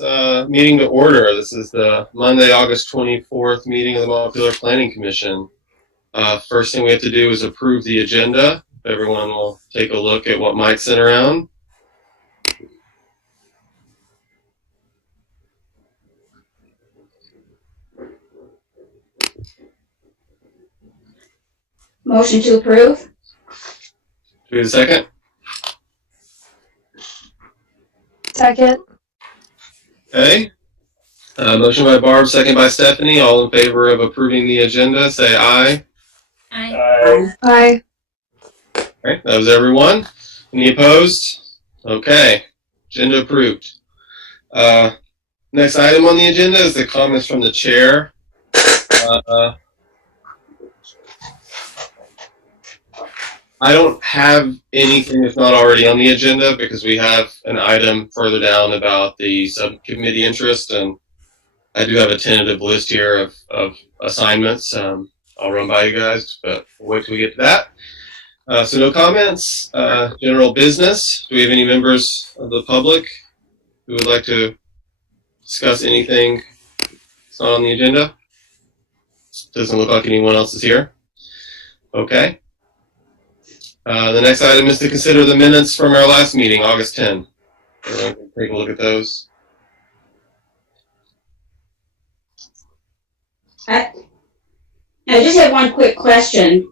Meeting to order. This is the Monday, August 24th meeting of the Montpelier Planning Commission. First thing we have to do is approve the agenda. Everyone will take a look at what Mike sent around. Motion to approve. Do we have a second? Second. Okay. Motion by Barb, second by Stephanie. All in favor of approving the agenda, say aye. Aye. Aye. All right, that was everyone. Any opposed? Okay, agenda approved. Next item on the agenda is the comments from the chair. I don't have anything that's not already on the agenda because we have an item further down about the subcommittee interest, and I do have a tentative list here of assignments. I'll run by you guys, but we'll wait till we get to that. So no comments. General business. Do we have any members of the public who would like to discuss anything that's not on the agenda? Doesn't look like anyone else is here. Okay. The next item is to consider the minutes from our last meeting, August 10. Everyone can take a look at those. I just have one quick question.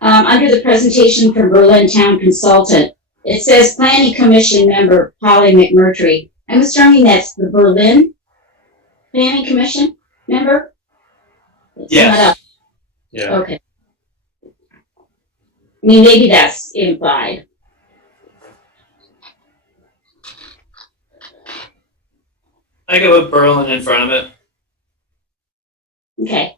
Under the presentation from Berlin Town Consultant, it says Planning Commission member Polly McMurtry. I'm assuming that's the Berlin Planning Commission member? It's Yes. not up. Yeah. Okay. I mean, maybe that's implied. I go with Berlin in front of it. Okay.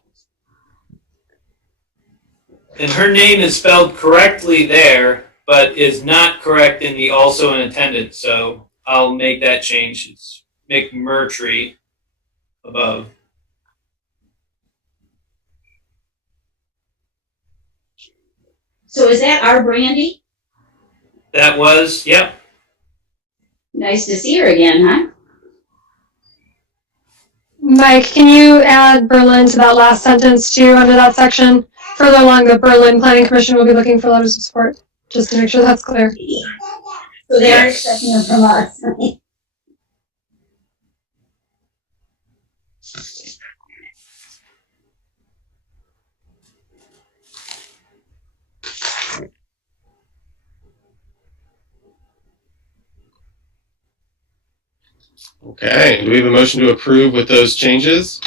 And her name is spelled correctly there, but is not correct in the also in attendance. So I'll make that change. It's McMurtry above. So is that our Brandy? That was, yep. Nice to see her again, huh? Mike, can you add Berlin to that last sentence too, under that section? Further along, the Berlin Planning Commission will be looking for letters of support, just to make sure that's clear. So they are expecting them from us. Okay, do we have a motion to approve with those changes?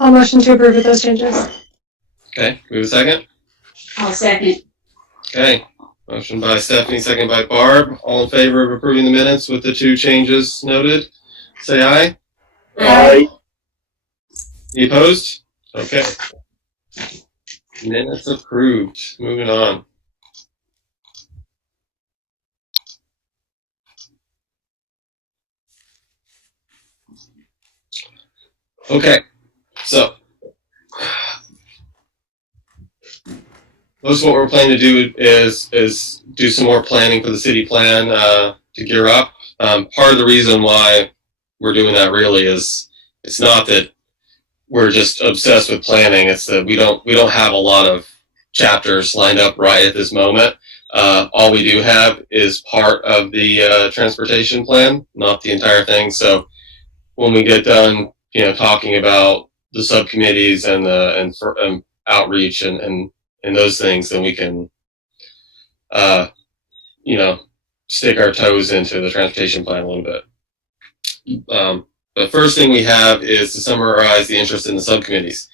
I'll motion to approve with those changes. Okay, do we have a second? I'll second. Okay, motion by Stephanie, second by Barb. All in favor of approving the minutes with the two changes noted, say aye. Aye. Any opposed? Okay. Minutes approved. Moving on. Okay, so most of what we're planning to do is do some more planning for the city plan to gear up. Part of the reason why we're doing that really is it's not that we're just obsessed with planning. It's that we don't have a lot of chapters lined up right at this moment. All we do have is part of the transportation plan, not the entire thing. So when we get done, talking about the subcommittees and outreach and those things, then we can, stick our toes into the transportation plan a little bit. The first thing we have is to summarize the interest in the subcommittees.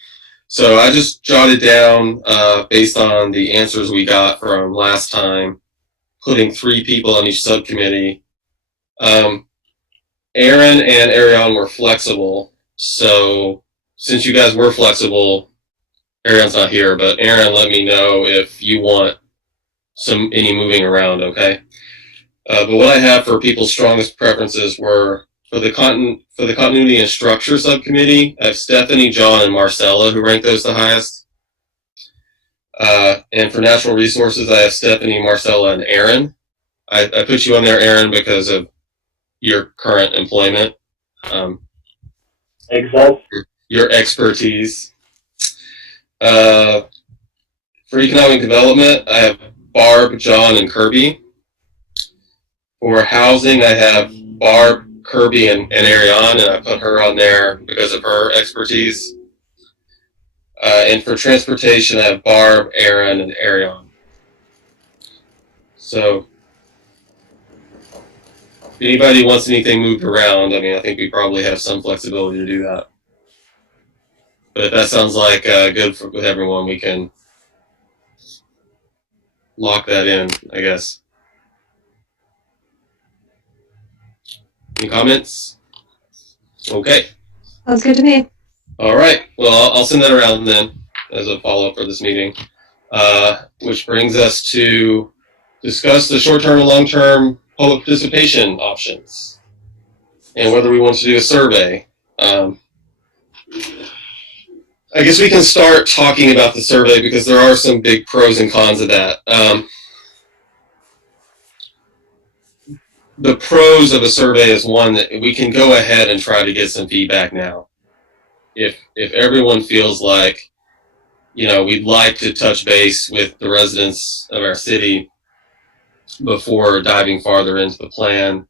So I just jotted down, based on the answers we got from last time, putting 3 people on each subcommittee. Aaron and Ariane were flexible. So since you guys were flexible, Aaron's not here, but Aaron, let me know if you want any moving around, okay? But what I have for people's strongest preferences were for the continuity and structure subcommittee, I have Stephanie, John, and Marcella who rank those the highest. And for natural resources, I have Stephanie, Marcella, and Aaron. I put you on there, Aaron, because of your current employment, Makes sense. your expertise. For economic development, I have Barb, John, and Kirby. For housing, I have Barb, Kirby, and Ariane, and I put her on there because of her expertise. And for transportation, I have Barb, Aaron, and Ariane. So, if anybody wants anything moved around, I mean, I think we probably have some flexibility to do that. But if that sounds like good with everyone, we can lock that in, I guess. Any comments? Okay. Sounds good to me. All right. Well, I'll send that around then as a follow-up for this meeting, which brings us to discuss the short-term and long-term public participation options and whether we want to do a survey. I guess we can start talking about the survey because there are some big pros and cons of that. The pros of a survey is one that we can go ahead and try to get some feedback now. If everyone feels like, you know, we'd like to touch base with the residents of our city before diving farther into the plan,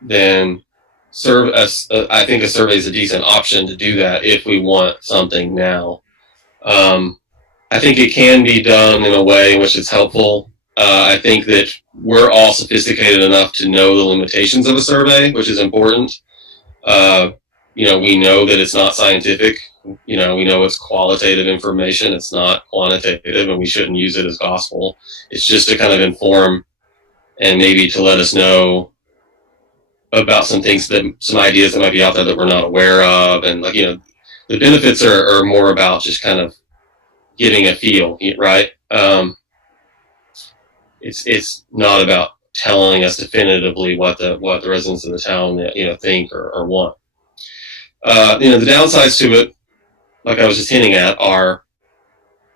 then I think a survey is a decent option to do that if we want something now. I think it can be done in a way in which it's helpful. I think that we're all sophisticated enough to know the limitations of a survey, which is important. You know, we know that it's not scientific. You know, we know it's qualitative information. It's not quantitative, and we shouldn't use it as gospel. It's just to kind of inform and maybe to let us know about some things some ideas that might be out there that we're not aware of. And like, you know, the benefits are more about just kind of getting a feel, right? It's not about telling us definitively what the residents of the town, you know, think or want. You know, the downsides to it, like I was just hinting at, are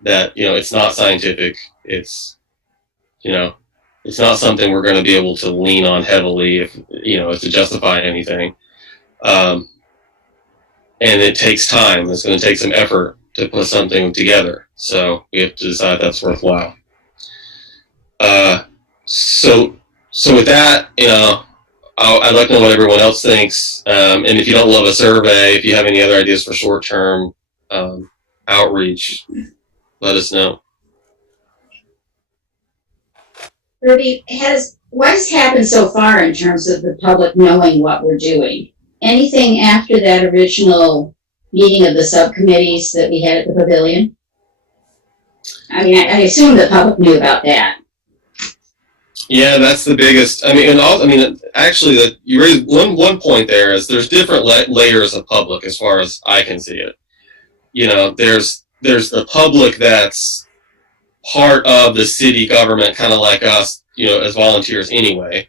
that, you know, it's not scientific. It's, you know, it's not something we're going to be able to lean on heavily if, you know, to justify anything. And it takes time. It's going to take some effort to put something together. So we have to decide that's worthwhile. So with that, you know, I'd like to know what everyone else thinks. And if you don't love a survey, if you have any other ideas for short-term outreach, let us know. Ruby, what has happened so far in terms of the public knowing what we're doing? Anything after that original meeting of the subcommittees that we had at the pavilion? I mean, I assume the public knew about that. Yeah, that's the biggest. I mean, actually, you raised one point there is there's different layers of public as far as I can see it. You know, there's the public that's part of the city government, kind of like us, you know, as volunteers anyway.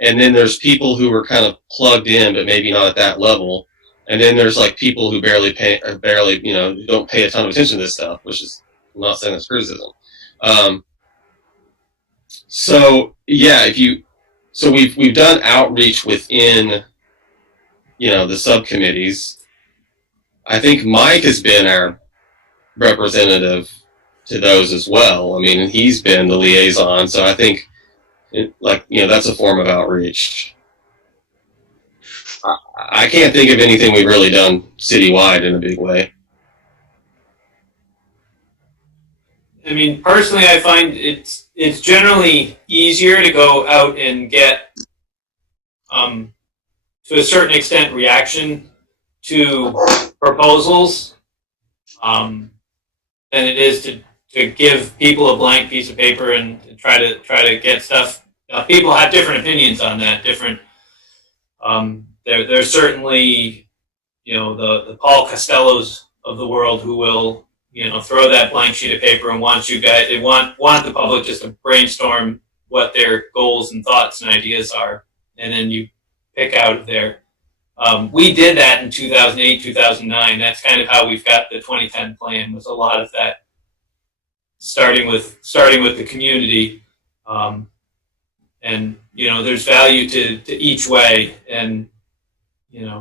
And then there's people who are kind of plugged in, but maybe not at that level. And then there's like people who barely, you know, don't pay a ton of attention to this stuff, which is, I'm not saying that's criticism. So yeah, we've done outreach within, you know, the subcommittees. I think Mike has been our representative to those as well. I mean, he's been the liaison, so I think, you know, that's a form of outreach. I can't think of anything we've really done citywide in a big way. I mean, personally, I find it's generally easier to go out and get, to a certain extent, reaction to proposals than it is to give people a blank piece of paper and try to get stuff. People have different opinions on that. There's certainly, you know, the Paul Costellos of the world who will, you know, throw that blank sheet of paper and want the public just to brainstorm what their goals and thoughts and ideas are, and then you pick out of there. We did that in 2008, 2009. That's kind of how we've got the 2010 plan, was a lot of that starting with the community. And, there's value to each way. And,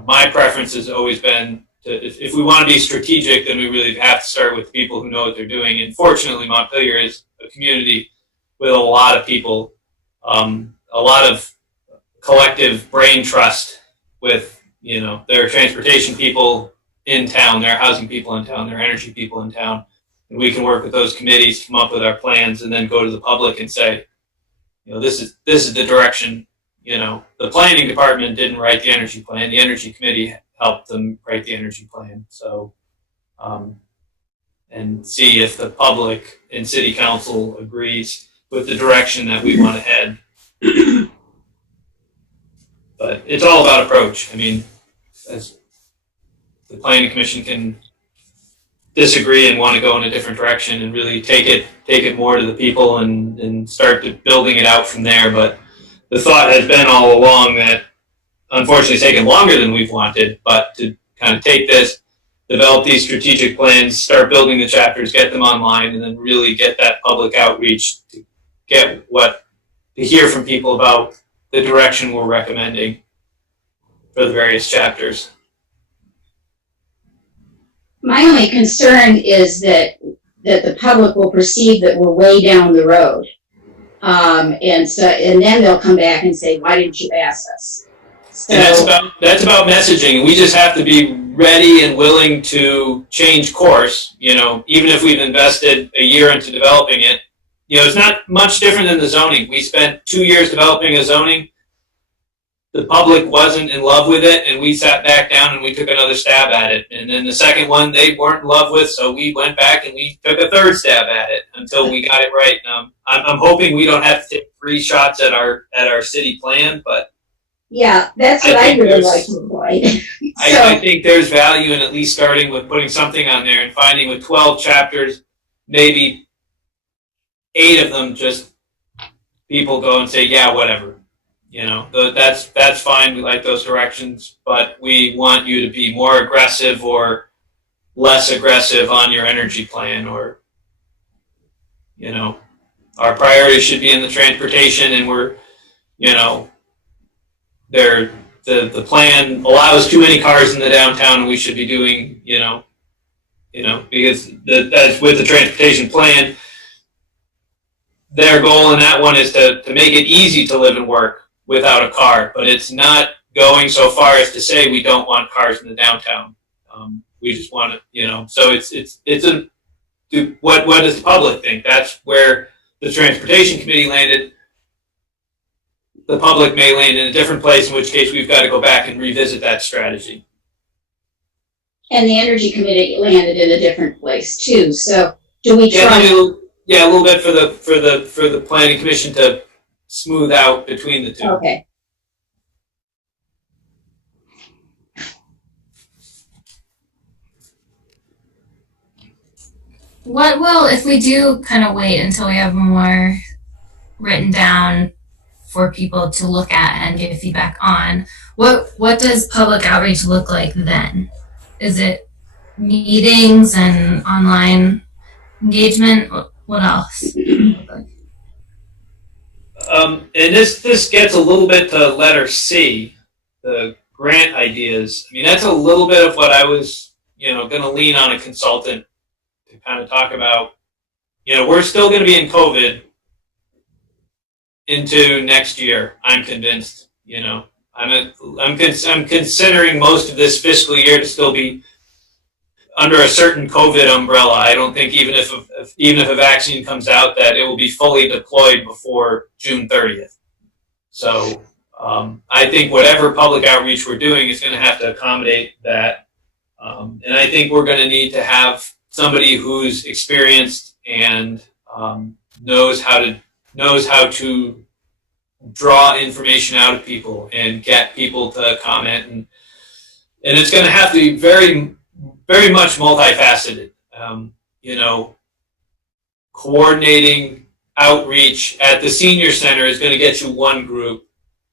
my preference has always been if we want to be strategic, then we really have to start with people who know what they're doing. And fortunately, Montpelier is a community with a lot of people, a lot of collective brain trust with, their transportation people in town, their housing people in town, their energy people in town. And we can work with those committees to come up with our plans and then go to the public and say, this is the direction. The planning department didn't write the energy plan. The energy committee helped them write the energy plan. So, and see if the public and city council agrees with the direction that we want to head. But it's all about approach. I mean, as the planning commission can disagree and want to go in a different direction and really take it more to the people and start building it out from there. But the thought has been all along that, unfortunately, it's taken longer than we've wanted, but to kind of take this, develop these strategic plans, start building the chapters, get them online, and then really get that public outreach to hear from people about the direction we're recommending for the various chapters. My only concern is that the public will perceive that we're way down the road. And then they'll come back and say, why didn't you ask us? So, and that's about messaging. We just have to be ready and willing to change course. Even if we've invested a year into developing it, it's not much different than the zoning. We spent 2 years developing a zoning. The public wasn't in love with it, and we sat back down and we took another stab at it. And then the second one they weren't in love with, so we went back and we took a third stab at it until we got it right. I'm hoping we don't have to take 3 shots at our city plan, but yeah, that's what I really like to avoid. I think there's value in at least starting with putting something on there and finding with 12 chapters, maybe 8 of them just people go and say, yeah, whatever. That's fine. We like those directions, but we want you to be more aggressive or less aggressive on your energy plan, or, our priority should be in the transportation, and we're, the plan allows too many cars in the downtown, and we should be doing, because that's with the transportation plan. Their goal in that one is to make it easy to live and work without a car, but it's not going so far as to say we don't want cars in the downtown. We just want to, so what does the public think? That's where the transportation committee landed. The public may land in a different place, in which case we've got to go back and revisit that strategy. And the energy committee landed in a different place too. So do we try? A little bit for the planning commission to smooth out between the two. Okay. What will, if we do kind of wait until we have more written down for people to look at and give feedback on, what does public outreach look like then? Is it meetings and online engagement? What else? And this gets a little bit to letter C, the grant ideas. I mean, that's a little bit of what I was, going to lean on a consultant to kind of talk about. We're still going to be in COVID into next year. I'm convinced. I'm considering most of this fiscal year to still be under a certain COVID umbrella. I don't think even if a vaccine comes out that it will be fully deployed before June 30th. So I think whatever public outreach we're doing is going to have to accommodate that. And I think we're going to need to have somebody who's experienced and knows how to draw information out of people and get people to comment. And it's going to have to be very, very much multifaceted. Coordinating outreach at the senior center is going to get you one group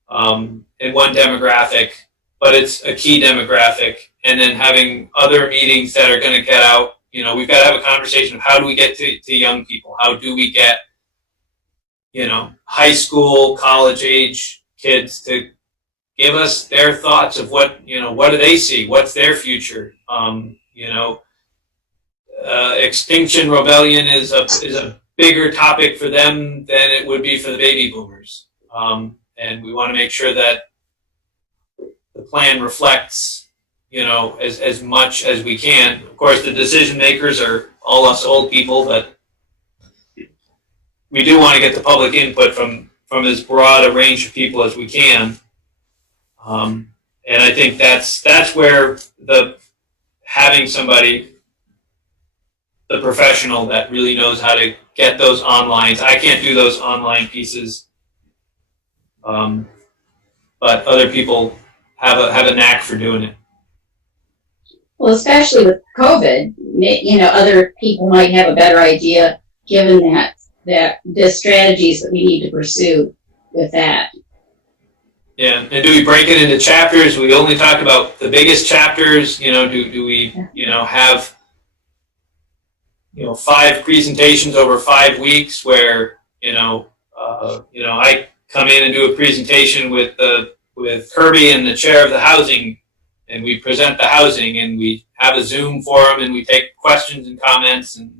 and one demographic, but it's a key demographic. And then having other meetings that are going to get out, we've got to have a conversation of how do we get to young people? How do we get high school, college age kids to give us their thoughts of what do they see? What's their future? Extinction Rebellion is a bigger topic for them than it would be for the baby boomers. And we want to make sure that the plan reflects, as much as we can. Of course, the decision makers are all us old people, but we do want to get the public input from as broad a range of people as we can. And I think that's where having somebody, the professional that really knows how to get those online. I can't do those online pieces, but other people have a knack for doing it. Well, especially with COVID, other people might have a better idea given that the strategies that we need to pursue with that. Yeah, and do we break it into chapters? We only talk about the biggest chapters. Do we have 5 presentations over 5 weeks where I come in and do a presentation with Kirby and the chair of the housing, and we present the housing, and we have a Zoom forum, and we take questions and comments, and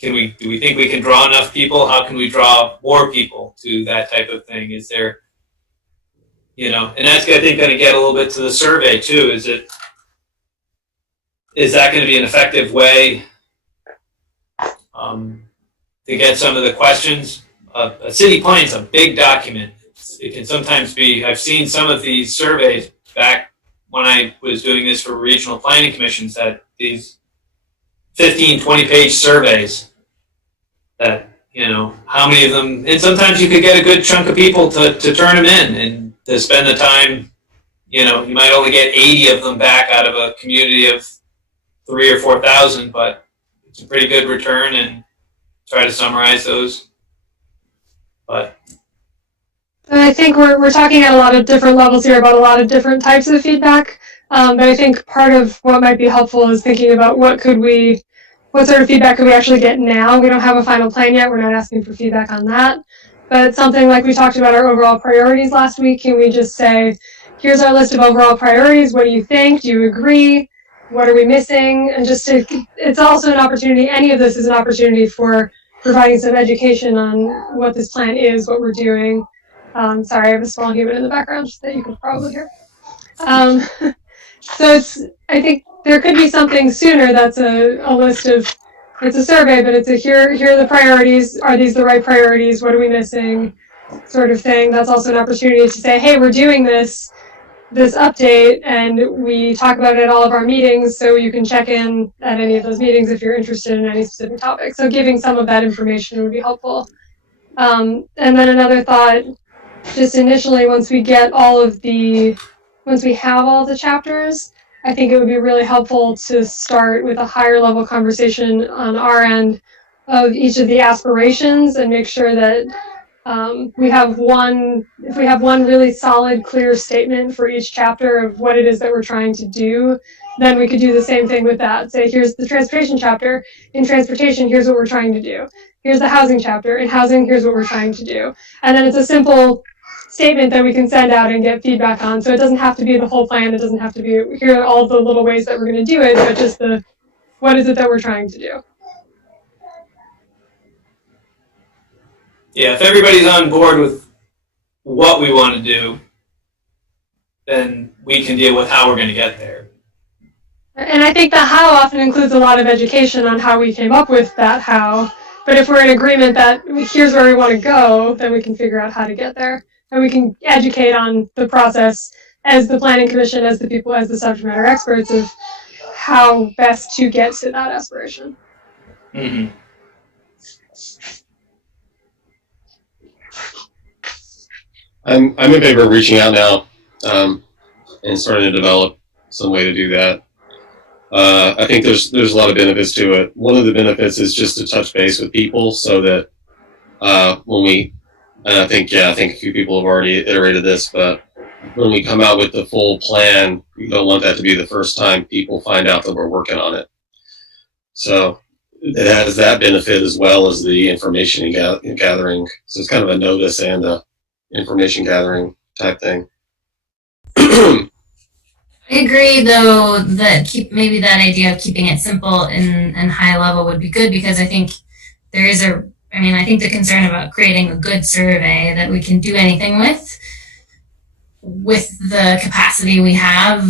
do we think we can draw enough people? How can we draw more people to that type of thing? Is there, and that's I think going to get a little bit to the survey too. Is that going to be an effective way to get some of the questions? A city plan is a big document. It can sometimes be, I've seen some of these surveys back when I was doing this for regional planning commissions, that these 15, 20-page surveys that, how many of them, and sometimes you could get a good chunk of people to turn them in and to spend the time, you might only get 80 of them back out of a community of 3,000 or 4,000, but it's a pretty good return, and try to summarize those. But I think we're talking at a lot of different levels here about a lot of different types of feedback. But I think part of what might be helpful is thinking about what sort of feedback could we actually get now? We don't have a final plan yet. We're not asking for feedback on that. But something like we talked about our overall priorities last week, can we just say, here's our list of overall priorities. What do you think? Do you agree? What are we missing? And it's also an opportunity, any of this is an opportunity for providing some education on what this plan is, what we're doing. Sorry, I have a small human in the background that you can probably hear. So I think there could be something sooner that's a list of, it's a survey, but it's here are the priorities. Are these the right priorities? What are we missing? Sort of thing. That's also an opportunity to say, hey, we're doing this update, and we talk about it at all of our meetings, so you can check in at any of those meetings if you're interested in any specific topic. So giving some of that information would be helpful. And then another thought, just initially, once we have all the chapters, I think it would be really helpful to start with a higher level conversation on our end of each of the aspirations, and make sure that if we have one really solid, clear statement for each chapter of what it is that we're trying to do, then we could do the same thing with that. Say, here's the transportation chapter. In transportation, here's what we're trying to do. Here's the housing chapter. In housing, here's what we're trying to do. And then it's a simple statement that we can send out and get feedback on. So it doesn't have to be the whole plan. It doesn't have to be, here are all the little ways that we're going to do it, but just what is it that we're trying to do? yeah, if everybody's on board with what we want to do, then we can deal with how we're going to get there. And I think the how often includes a lot of education on how we came up with that how. But if we're in agreement that here's where we want to go, then we can figure out how to get there. And we can educate on the process as the Planning Commission, as the people, as the subject matter experts, of how best to get to that aspiration. Mm-hmm. I'm in favor of reaching out now and starting to develop some way to do that. I think there's a lot of benefits to it. One of the benefits is just to touch base with people, so that I think a few people have already iterated this, but when we come out with the full plan, we don't want that to be the first time people find out that we're working on it. So it has that benefit as well as the information gathering. So it's kind of a notice and a information gathering type thing. I agree, though, that maybe that idea of keeping it simple and high level would be good, because I think there is I think the concern about creating a good survey that we can do anything with the capacity we have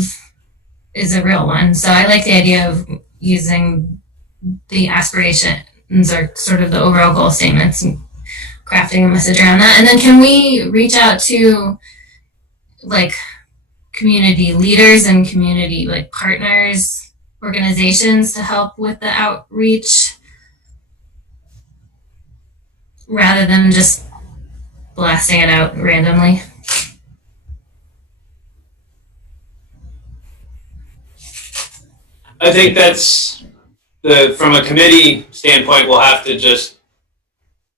is a real one. So I like the idea of using the aspirations or sort of the overall goal statements and crafting a message around that. And then can we reach out to like community leaders and community like partners, organizations to help with the outreach rather than just blasting it out randomly? I think that's from a committee standpoint, we'll have to just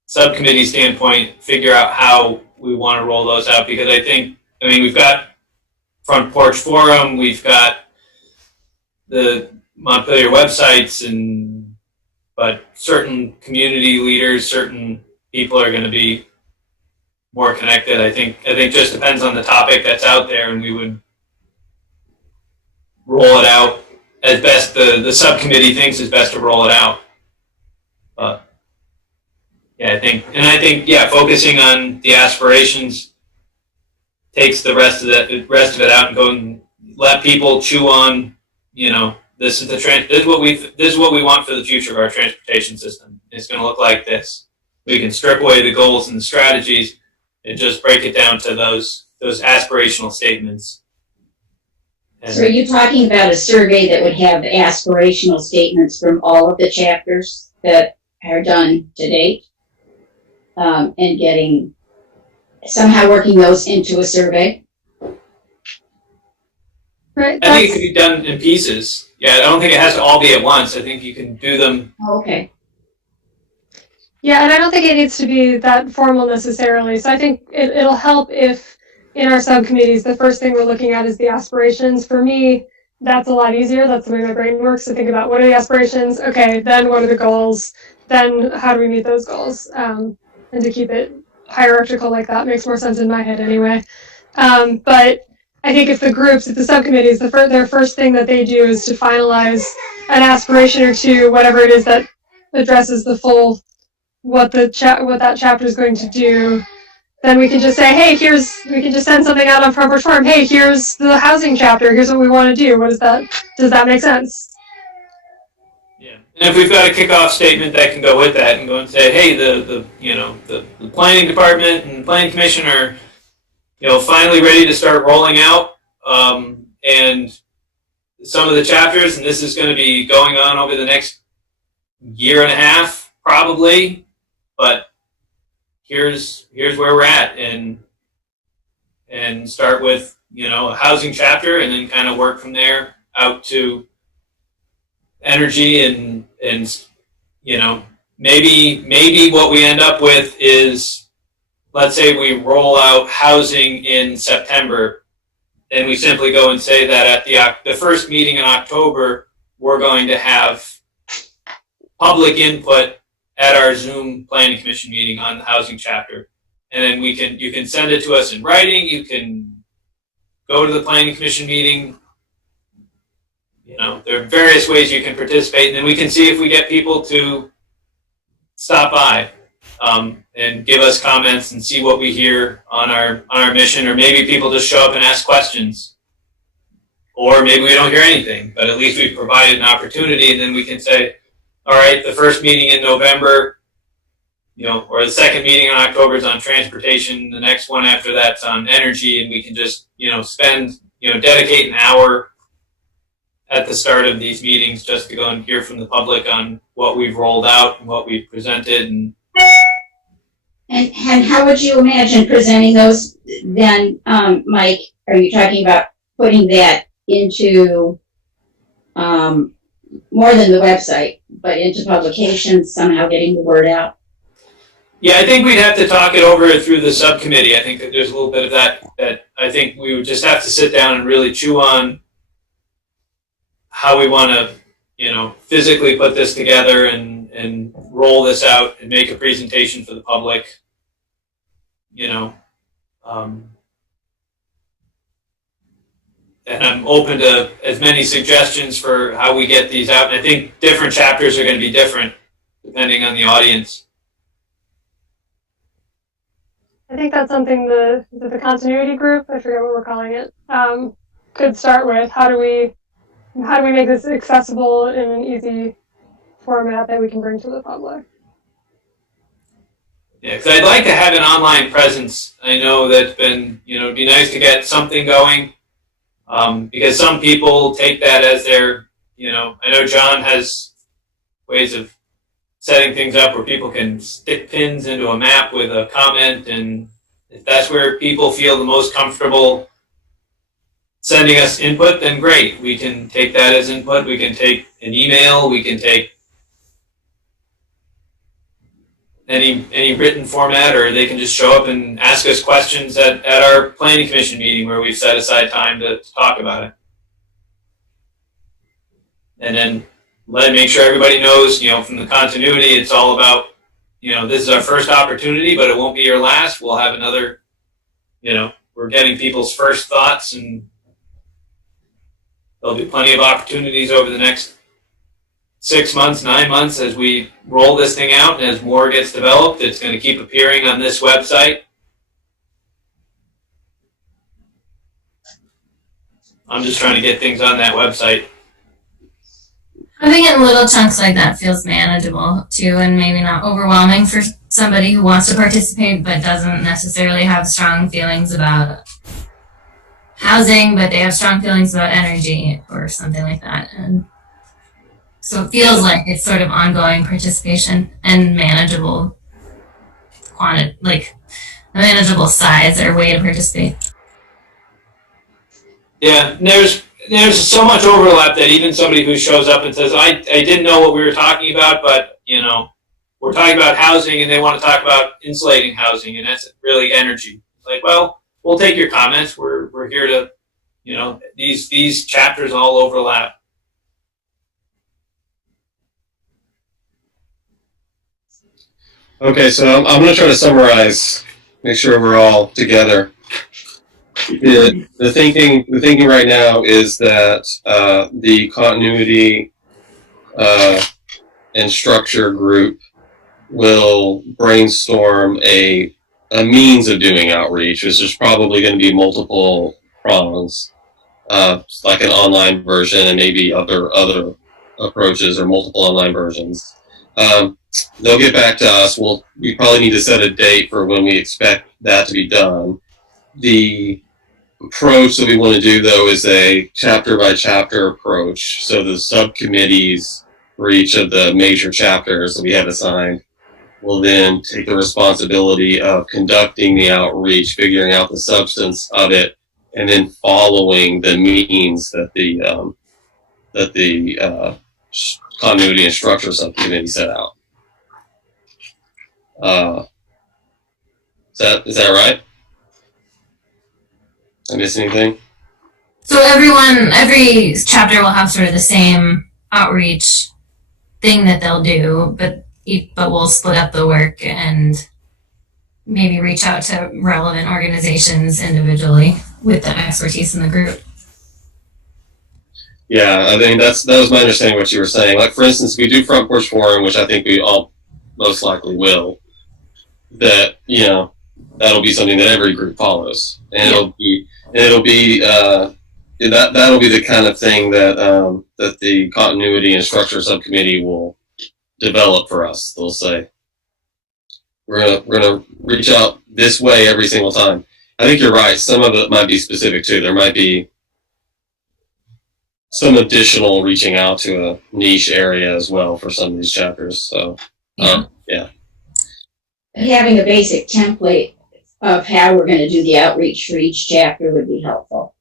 subcommittee standpoint figure out how we want to roll those out, because we've got Front Porch Forum, we've got the Montpelier websites, but certain community leaders, certain people are going to be more connected. I think just depends on the topic that's out there, and we would roll it out as best the subcommittee thinks is best to roll it out. But yeah, I think focusing on the aspirations takes the rest of it out and go and let people chew on, this is what we want for the future of our transportation system. It's going to look like this. We can strip away the goals and the strategies and just break it down to those aspirational statements. So are you talking about a survey that would have aspirational statements from all of the chapters that are done to date, and somehow working those into a survey? Right. I think it could be done in pieces. Yeah, I don't think it has to all be at once. I think you can do them. Oh, okay. Yeah, and I don't think it needs to be that formal necessarily. So I think it'll help if in our subcommittees, the first thing we're looking at is the aspirations. For me, that's a lot easier. That's the way my brain works, to think about what are the aspirations? Okay, then what are the goals? Then how do we meet those goals? And to keep it hierarchical like that makes more sense in my head anyway. But I think if the subcommittees, their first thing that they do is to finalize an aspiration or two, whatever it is that addresses the full, what that chapter is going to do. Then we can just say, hey, we can just send something out on Front Porch Forum. Hey, here's the housing chapter. Here's what we want to do. Does that make sense? Yeah. And if we've got a kickoff statement that can go with that and go and say, hey, the planning department and planning commission are, finally ready to start rolling out, and some of the chapters, and this is going to be going on over the next year and a half, probably, but here's where we're at, and start with a housing chapter, and then kind of work from there out to energy, and maybe what we end up with is, let's say we roll out housing in September, and we simply go and say that at the first meeting in October, we're going to have public input at our Zoom planning commission meeting on the housing chapter. And then you can send it to us in writing, you can go to the planning commission meeting. There are various ways you can participate, and then we can see if we get people to stop by and give us comments and see what we hear on our mission, or maybe people just show up and ask questions. Or maybe we don't hear anything, but at least we've provided an opportunity, and then we can say, all right, the first meeting in November, or the second meeting in October is on transportation, the next one after that's on energy, and we can just, dedicate an hour at the start of these meetings just to go and hear from the public on what we've rolled out and what we've presented. And how would you imagine presenting those then, Mike? Are you talking about putting that into more than the website, but into publications, somehow getting the word out? Yeah, I think we'd have to talk it over through the subcommittee. I think that there's a little bit of that I think we would just have to sit down and really chew on how we want to, physically put this together and and roll this out and make a presentation for the public. You know, and I'm open to as many suggestions for how we get these out. And I think different chapters are going to be different depending on the audience. I think that's something the continuity group, I forget what we're calling it, could start with. How do we make this accessible in an easy format that we can bring to the public? Yeah, because I'd like to have an online presence. I know that's been, it'd be nice to get something going, because some people take that as their, I know John has ways of setting things up where people can stick pins into a map with a comment, and if that's where people feel the most comfortable sending us input, then great. We can take that as input. We can take an email. We can take any written format, or they can just show up and ask us questions at our planning commission meeting where we've set aside time to talk about it. And then make sure everybody knows, from the continuity, it's all about, this is our first opportunity, but it won't be your last. We'll have another, we're getting people's first thoughts, and there'll be plenty of opportunities over the next 6 months, 9 months as we roll this thing out, and as more gets developed, it's going to keep appearing on this website. I'm just trying to get things on that website. Having it in little chunks like that feels manageable too, and maybe not overwhelming for somebody who wants to participate but doesn't necessarily have strong feelings about housing, but they have strong feelings about energy or something like that. And so it feels like it's sort of ongoing participation and manageable like a manageable size or way to participate. Yeah, there's so much overlap that even somebody who shows up and says, I didn't know what we were talking about, but, we're talking about housing and they want to talk about insulating housing, and that's really energy. It's like, well, we'll take your comments. We're here to, these chapters all overlap. Okay, so I'm going to try to summarize, make sure we're all together. The thinking right now is that the continuity and structure group will brainstorm a means of doing outreach, which is probably going to be multiple prongs, like an online version and maybe other approaches or multiple online versions. They'll get back to us. We probably need to set a date for when we expect that to be done. The approach that we want to do, though, is a chapter by chapter approach. So the subcommittees for each of the major chapters that we have assigned will then take the responsibility of conducting the outreach, figuring out the substance of it, and then following the means that the continuity and structure subcommittee set out. Is that right? Did I miss anything? So every chapter will have sort of the same outreach thing that they'll do, but we'll split up the work and maybe reach out to relevant organizations individually with the expertise in the group. Yeah, I mean that was my understanding of what you were saying. Like, for instance, if we do Front Porch Forum, which I think we all most likely will, that that'll be something that every group follows, and it'll be that'll be the kind of thing that that the continuity and structure subcommittee will develop for us. They'll say, we're gonna reach out this way every single time. I think you're right. Some of it might be specific too. There might be some additional reaching out to a niche area as well for some of these chapters. So yeah. Having a basic template of how we're going to do the outreach for each chapter would be helpful.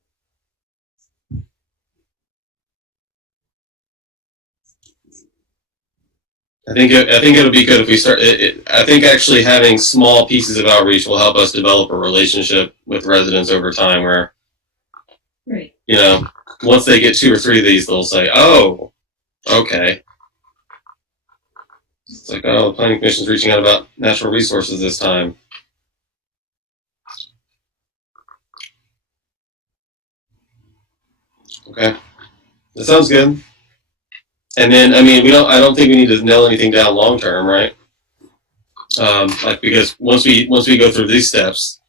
I think it'll be good if we start. I think actually having small pieces of outreach will help us develop a relationship with residents over time. Where, right, once they get 2 or 3 of these, they'll say, "Oh, okay." It's like, oh, the planning commission's reaching out about natural resources this time. Okay, that sounds good. And then, I mean, I don't think we need to nail anything down long term, right? Like, because once we go through these steps,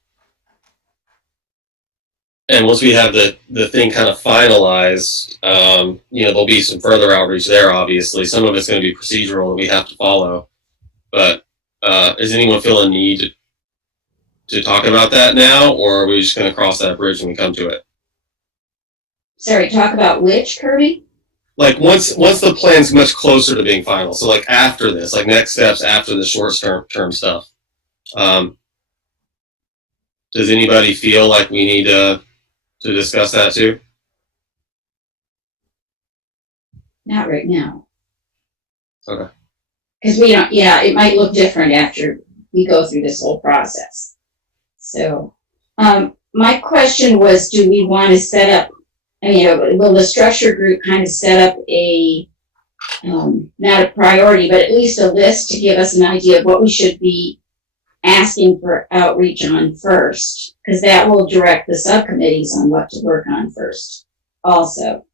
and once we have the thing kind of finalized, there'll be some further outreach there, obviously. Some of it's going to be procedural that we have to follow. But does anyone feel a need to talk about that now, or are we just going to cross that bridge when we come to it? Sorry, talk about which, Kirby? Like once the plan's much closer to being final. So like after this, like next steps after the short term stuff. Does anybody feel like we need to discuss that too? Not right now. Okay. Because we don't, it might look different after we go through this whole process. So, my question was, do we want to set up, will the structure group kind of set up a, not a priority, but at least a list to give us an idea of what we should be asking for outreach on first? Because that will direct the subcommittees on what to work on first also.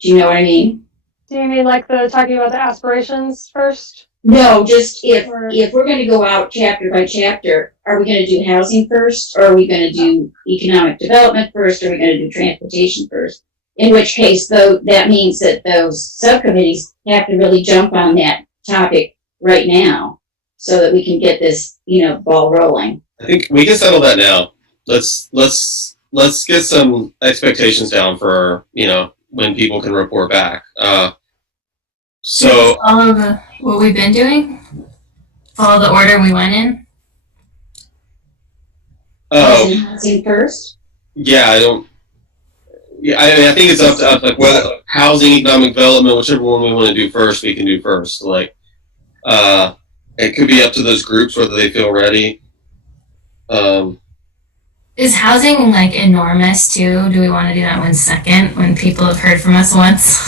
Do you know what I mean? Do you mean like talking about the aspirations first? No, just if we're going to go out chapter by chapter, are we going to do housing first, or are we going to do economic development first, or are we going to do transportation first? In which case, though, that means that those subcommittees have to really jump on that topic right now, so that we can get this, ball rolling. I think we can settle that now. Let's get some expectations down for when people can report back. So follow what we've been doing. Follow the order we went in. Oh, Housing first. Yeah, I don't. Yeah, I think it's up to us. Like whether housing, economic development, whichever one we want to do first, we can do first. Like, it could be up to those groups whether they feel ready. Is housing like enormous too? Do we want to do that one second when people have heard from us once?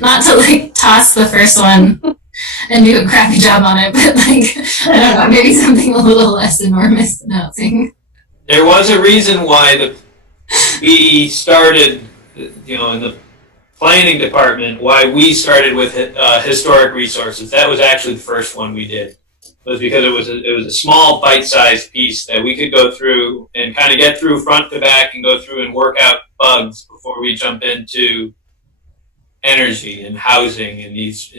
Not to like toss the first one and do a crappy job on it, but like, I don't know, maybe something a little less enormous than housing. There was a reason why we started, in the planning department, why we started with historic resources. That was actually the first one we did. It was because it was a small bite-sized piece that we could go through and kind of get through front to back and go through and work out bugs before we jump into energy and housing and these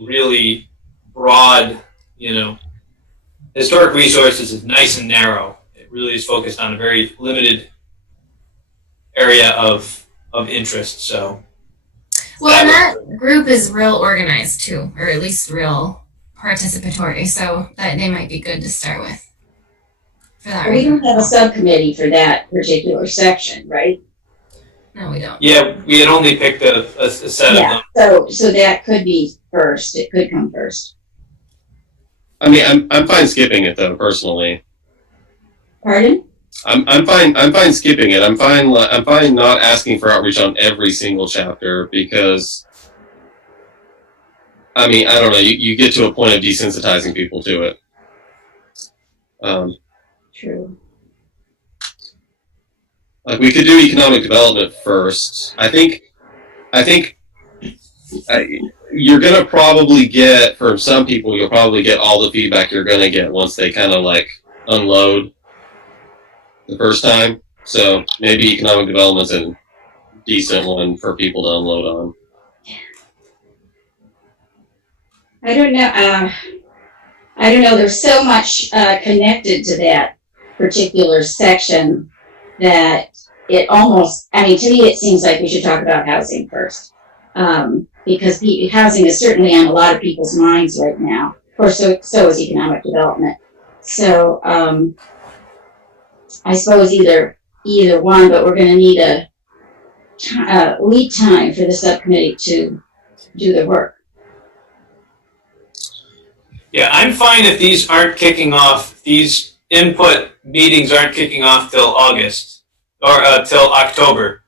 really broad, historic resources is nice and narrow. It really is focused on a very limited area of interest. So, well, that group is real organized too, or at least real participatory. So that they might be good to start with. For that We don't have a subcommittee for that particular section, right? No, we don't. Yeah, we had only picked a set of them. So that could be first. It could come first. I mean, I'm fine skipping it though, personally. Pardon? I'm fine skipping it. I'm fine not asking for outreach on every single chapter because, I mean, I don't know. You get to a point of desensitizing people to it. True. Like we could do economic development first. I think you're gonna probably get, from some people, you'll probably get all the feedback you're gonna get once they kind of like unload the first time. So maybe economic development's a decent one for people to unload on. I don't know. There's so much connected to that particular section that it almost, to me it seems like we should talk about housing first. Because housing is certainly on a lot of people's minds right now. Of course, so is economic development. So, I suppose either one, but we're going to need a lead time for the subcommittee to do their work. Yeah, I'm fine if these aren't kicking off, these input meetings aren't kicking off till August or till October.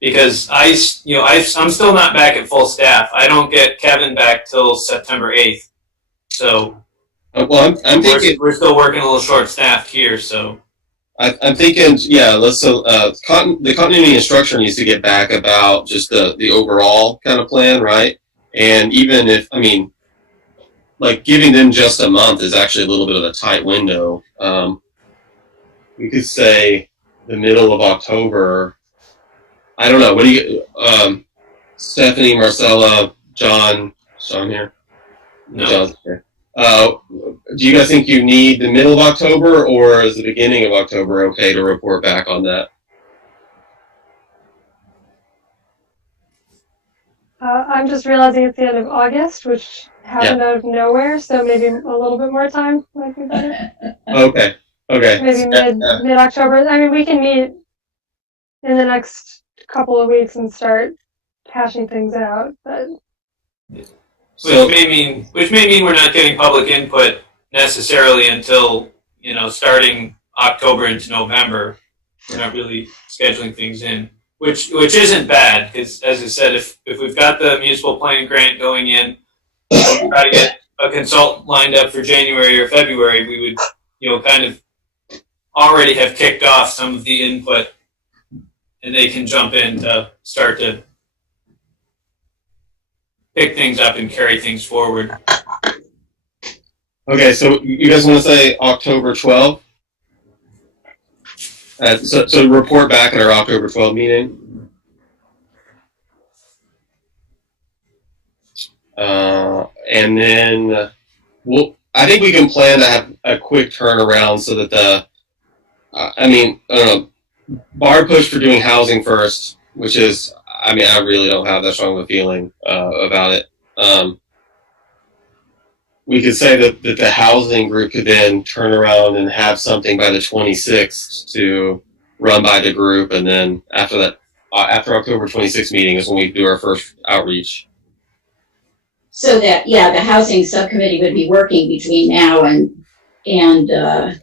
because I'm still not back at full staff. I don't get Kevin back till September 8th. So well, I'm thinking we're still working a little short-staffed here. So I'm thinking, yeah. The continuity and structure needs to get back about just the overall kind of plan, right? And even if, I mean, like giving them just a month is actually a little bit of a tight window. We could say the middle of October. I don't know. What do you, Stephanie, Marcella, John here? no. John's here. Do you guys think you need the middle of October, or is the beginning of October okay to report back on that? I'm just realizing it's the end of August, which happened out of nowhere, so maybe a little bit more time might be better. Okay. Maybe mid October. I mean, we can meet in the next couple of weeks and start hashing things out. But So, which may mean we're not getting public input necessarily until starting October into November. We're not really scheduling things in, which isn't bad, because as I said, if we've got the municipal planning grant going in, try to get a consultant lined up for January or February, we would kind of already have kicked off some of the input, and they can jump in to start to pick things up and carry things forward. okay, so you guys want to say October 12th? So report back at our October 12th meeting. And then I think we can plan to have a quick turnaround so that I don't know, bar push for doing housing first, which is, I really don't have that strong of a feeling about it. We could say that the housing group could then turn around and have something by the 26th to run by the group, and then after that, after October 26th meeting is when we do our first outreach. So that, yeah, the housing subcommittee would be working between now and the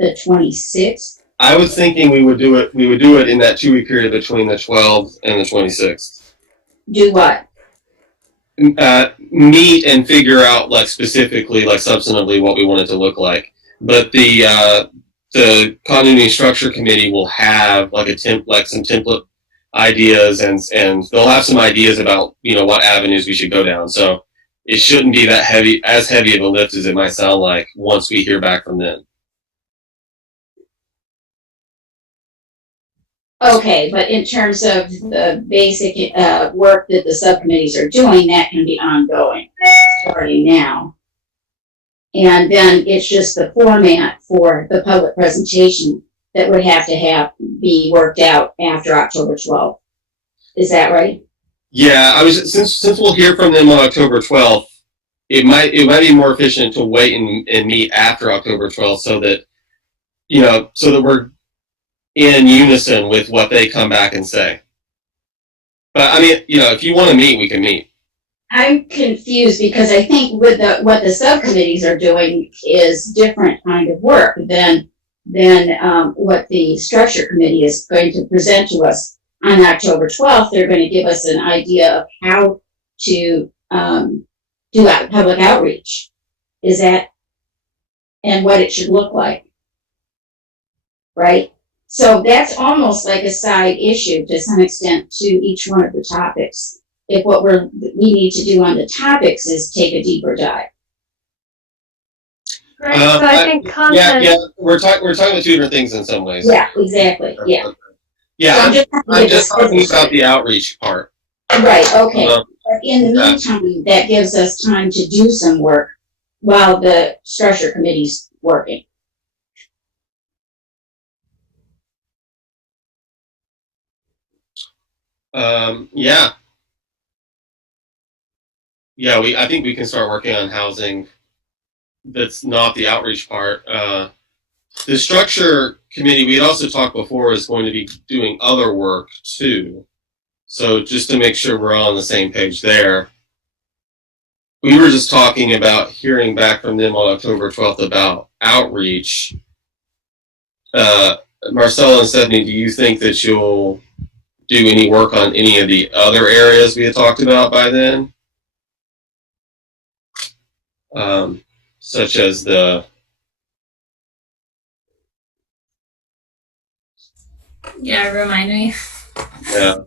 26th. I was thinking we would do it in that 2-week period between the 12th and the 26th. Do what? Meet and figure out specifically, substantively what we want it to look like. But the continuity structure committee will have some template ideas, and they'll have some ideas about what avenues we should go down. So it shouldn't be that as heavy of a lift as it might sound like once we hear back from them. Okay, but in terms of the basic work that the subcommittees are doing, that can be ongoing, starting now. And then it's just the format for the public presentation that would have to be worked out after October 12th. Is that right? Yeah, since we'll hear from them on October 12th, it might be more efficient to wait and meet after October 12th so that we're in unison with what they come back and say. But if you want to meet, we can meet. I'm confused because I think what the subcommittees are doing is different kind of work than what the structure committee is going to present to us on October 12th. They're going to give us an idea of how to do public outreach. Is that, and what it should look like, right? So that's almost like a side issue to some extent to each one of the topics. If what we need to do on the topics is take a deeper dive. right, so I think content. Yeah, we're talking about two different things in some ways. Yeah, exactly. Yeah. Yeah, So I'm just talking about the outreach part. Right. Okay. But in the meantime, that gives us time to do some work while the structure committee's working. I think we can start working on housing. That's not the outreach part. The structure committee, we had also talked before, is going to be doing other work too. So just to make sure we're all on the same page there. We were just talking about hearing back from them on October 12th about outreach. Marcella and Stephanie, do you think that you'll do any work on any of the other areas we had talked about by then. Such as the Yeah, remind me. yeah.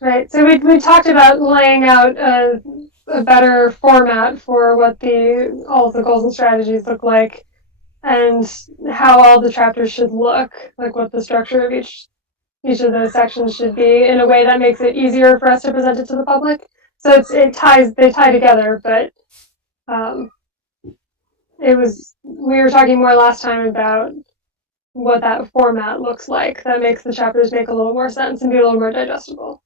Right. So we talked about laying out a better format for what all of the goals and strategies look like, and how all the chapters should look, like what the structure of each of those sections should be, in a way that makes it easier for us to present it to the public. So they tie together, but we were talking more last time about what that format looks like. That makes the chapters make a little more sense and be a little more digestible.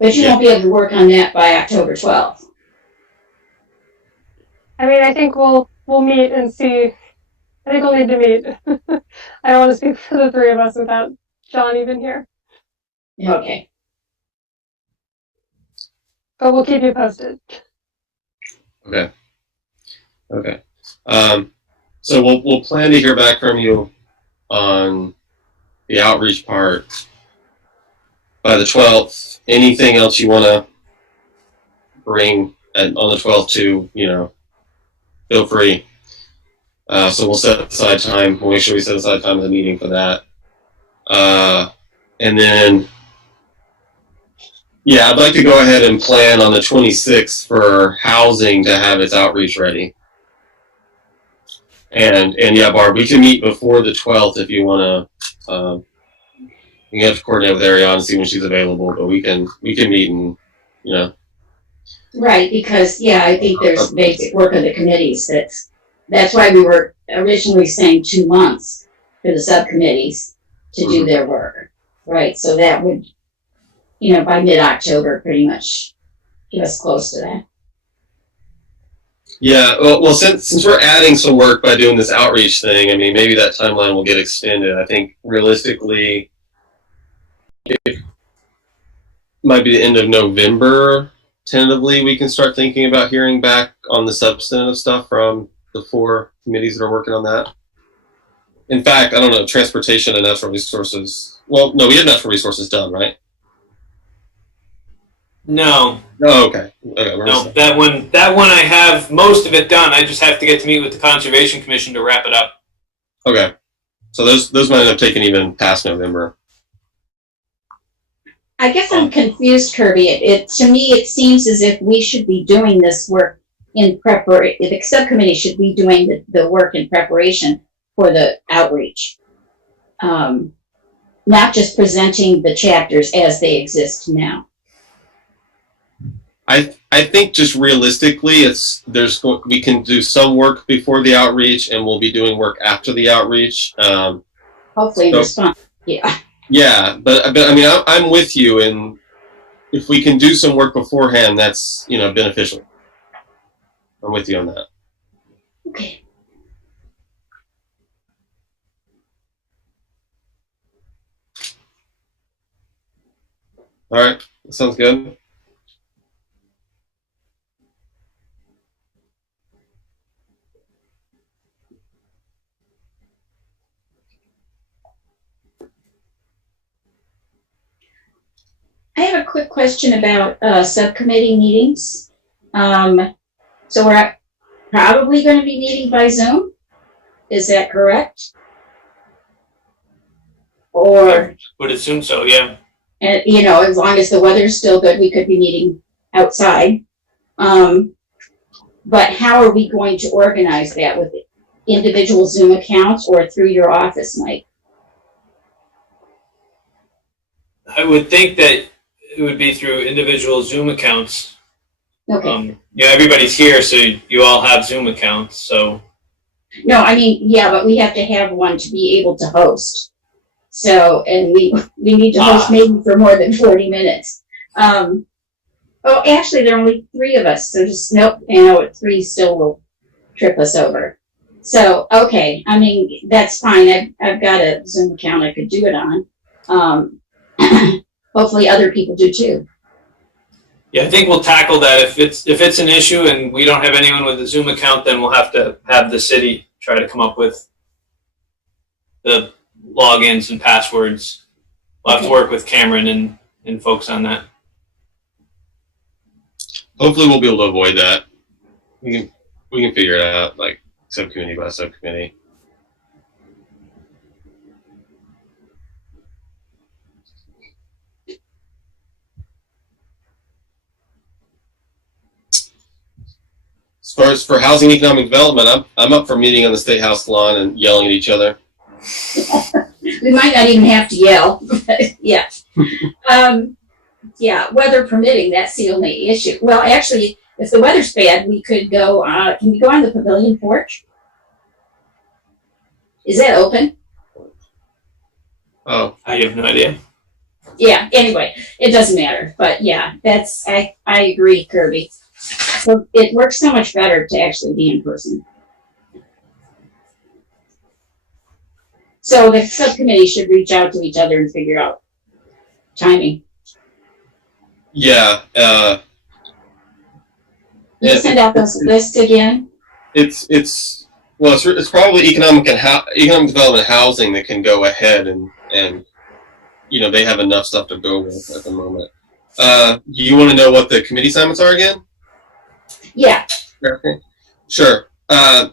But you won't be able to work on that by October 12th. I mean, I think we'll meet and see. I think we'll need to meet. I don't want to speak for the three of us without John even here. Okay. But we'll keep you posted. Okay. Okay. So we'll plan to hear back from you on the outreach part by the 12th. Anything else you want to bring on the 12th to, feel free. So we'll set aside time. We'll make sure we set aside time in the meeting for that. And then, yeah, I'd like to go ahead and plan on the 26th for housing to have its outreach ready. And yeah, Barb, we can meet before the 12th if you want to. You have to coordinate with Ariana and see when she's available, but we can meet and, Right, because, I think there's basic work of the committees. That's why we were originally saying 2 months for the subcommittees to do their work. Right, so that would, by mid-October pretty much get us close to that. Yeah, well, since we're adding some work by doing this outreach thing, I mean, maybe that timeline will get extended. I think realistically, it might be the end of November. Tentatively, we can start thinking about hearing back on the substantive stuff from the 4 committees that are working on that. In fact, I don't know, transportation and natural resources. Well, no, we have natural resources done, right? No. Oh, okay. No, that one I have most of it done. I just have to get to meet with the Conservation Commission to wrap it up. Okay. So those might end up taking even past November. I guess I'm confused, Kirby. To me, it seems as if we should be doing this work in preparation. The subcommittee should be doing the work in preparation for the outreach. Not just presenting the chapters as they exist now. I think just realistically, we can do some work before the outreach, and we'll be doing work after the outreach. Hopefully in response. Yeah. Yeah, but I mean, I'm with you, and if we can do some work beforehand, that's beneficial. I'm with you on that. Okay. All right, that sounds good. I have a quick question about subcommittee meetings. So we're probably going to be meeting by Zoom. Is that correct? Or, I would assume so, yeah. and as long as the weather's still good, we could be meeting outside. But how are we going to organize that, with individual Zoom accounts or through your office, Mike? I would think that it would be through individual Zoom accounts. Okay. Everybody's here, so you all have Zoom accounts, so. No, I mean, yeah, but we have to have one to be able to host. So, and we need to host maybe for more than 40 minutes. Actually, there are only 3 of us, so just, nope, 3 still will trip us over. So, okay, I mean, that's fine. I've got a Zoom account I could do it on. Hopefully other people do too. Yeah, I think we'll tackle that. If it's an issue and we don't have anyone with a Zoom account, then we'll have to have the city try to come up with the logins and passwords. We'll have to work with Cameron and folks on that. Hopefully we'll be able to avoid that. We can figure it out, like subcommittee by subcommittee. As far as for housing economic development, I'm up for meeting on the State House lawn and yelling at each other. We might not even have to yell, but yeah. Yeah, weather permitting, that's the only issue. Well, actually, if the weather's bad, we could go, can we go on the pavilion porch? Is that open? Oh, I have no idea. Yeah, anyway, it doesn't matter. But yeah, that's, I agree, Kirby. So it works so much better to actually be in person. So the subcommittee should reach out to each other and figure out timing. Yeah. You send out those lists again? It's probably economic development housing that can go ahead and they have enough stuff to go with at the moment. Do you want to know what the committee assignments are again? Yeah. Okay. Sure. I'll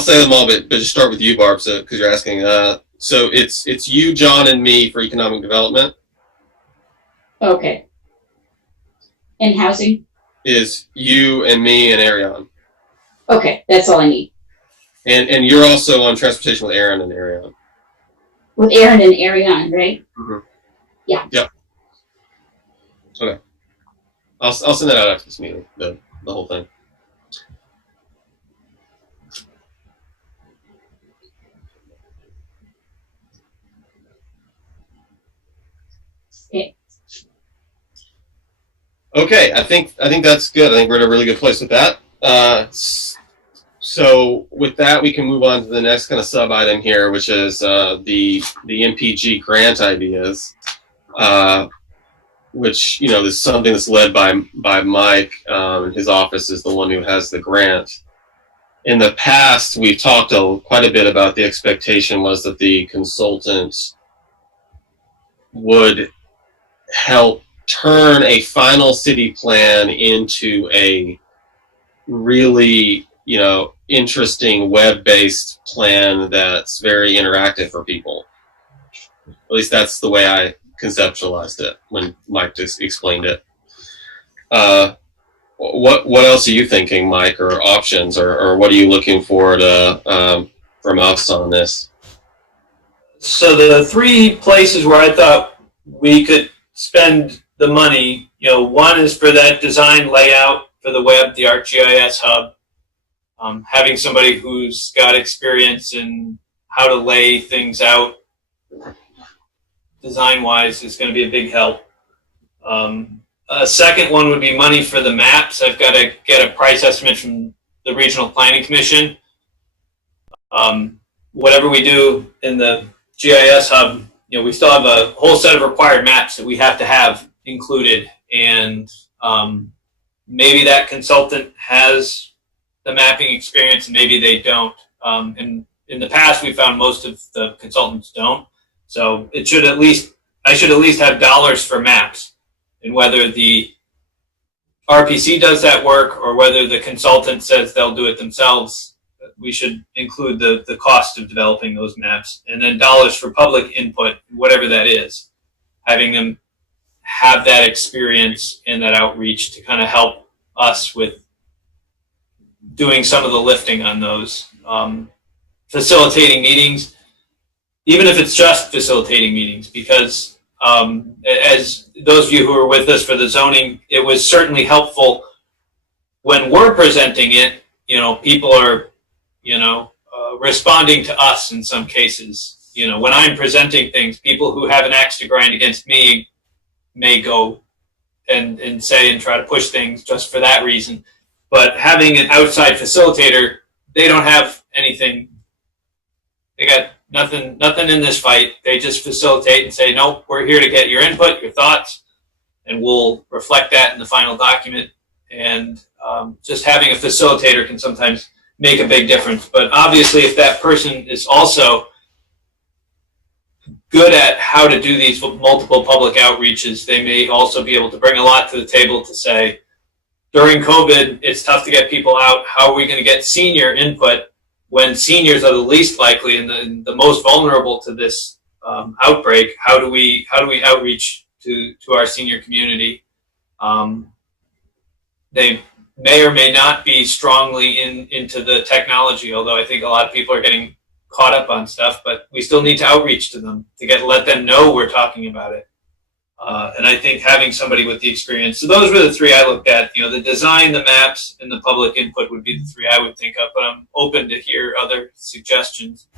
say them all, but just start with you, Barb, because you're asking. So it's you, John, and me for economic development. Okay. And housing? Is you and me and Ariane. Okay, that's all I need. And you're also on transportation with Aaron and Ariane. With Aaron and Ariane, right? Mm-hmm. Yeah. Yep. Okay. I'll send that out after this meeting, the whole thing. Okay, I think that's good. I think we're in a really good place with that. So with that, we can move on to the next kind of sub item here, which is the Mpg Grant Ideas, which is something that's led by Mike. His office is the one who has the grant. In the past, we've talked quite a bit about the expectation was that the consultant would help turn a final city plan into a really, interesting web-based plan that's very interactive for people. At least that's the way I conceptualized it when Mike just explained it. What else are you thinking, Mike, or options, or what are you looking for from us on this? So the three places where I thought we could spend the money, one is for that design layout for the web, the ArcGIS hub. Having somebody who's got experience in how to lay things out design-wise is going to be a big help. A second one would be money for the maps. I've got to get a price estimate from the Regional Planning Commission. Whatever we do in the GIS hub, we still have a whole set of required maps that we have to have included, and maybe that consultant has the mapping experience and maybe they don't. And in the past, we found most of the consultants don't. So I should at least have dollars for maps, and whether the RPC does that work or whether the consultant says they'll do it themselves, we should include the cost of developing those maps, and then dollars for public input, whatever that is, having them have that experience and that outreach to kind of help us with doing some of the lifting on those. Facilitating meetings, even if it's just facilitating meetings, because as those of you who were with us for the zoning, it was certainly helpful when we're presenting it. People are responding to us in some cases. When I'm presenting things, people who have an axe to grind against me may go and say and try to push things just for that reason. But having an outside facilitator, they don't have anything. They got nothing in this fight. They just facilitate and say, nope, we're here to get your input, your thoughts, and we'll reflect that in the final document. And just having a facilitator can sometimes make a big difference. But obviously, if that person is also good at how to do these multiple public outreaches, they may also be able to bring a lot to the table to say, during COVID, it's tough to get people out. How are we going to get senior input when seniors are the least likely and the most vulnerable to this outbreak? How do we outreach to our senior community? They may or may not be strongly into the technology, although I think a lot of people are getting caught up on stuff, but we still need to outreach to them to let them know we're talking about it. And I think having somebody with the experience, so those were the three I looked at. The design, the maps, and the public input would be the three I would think of, but I'm open to hear other suggestions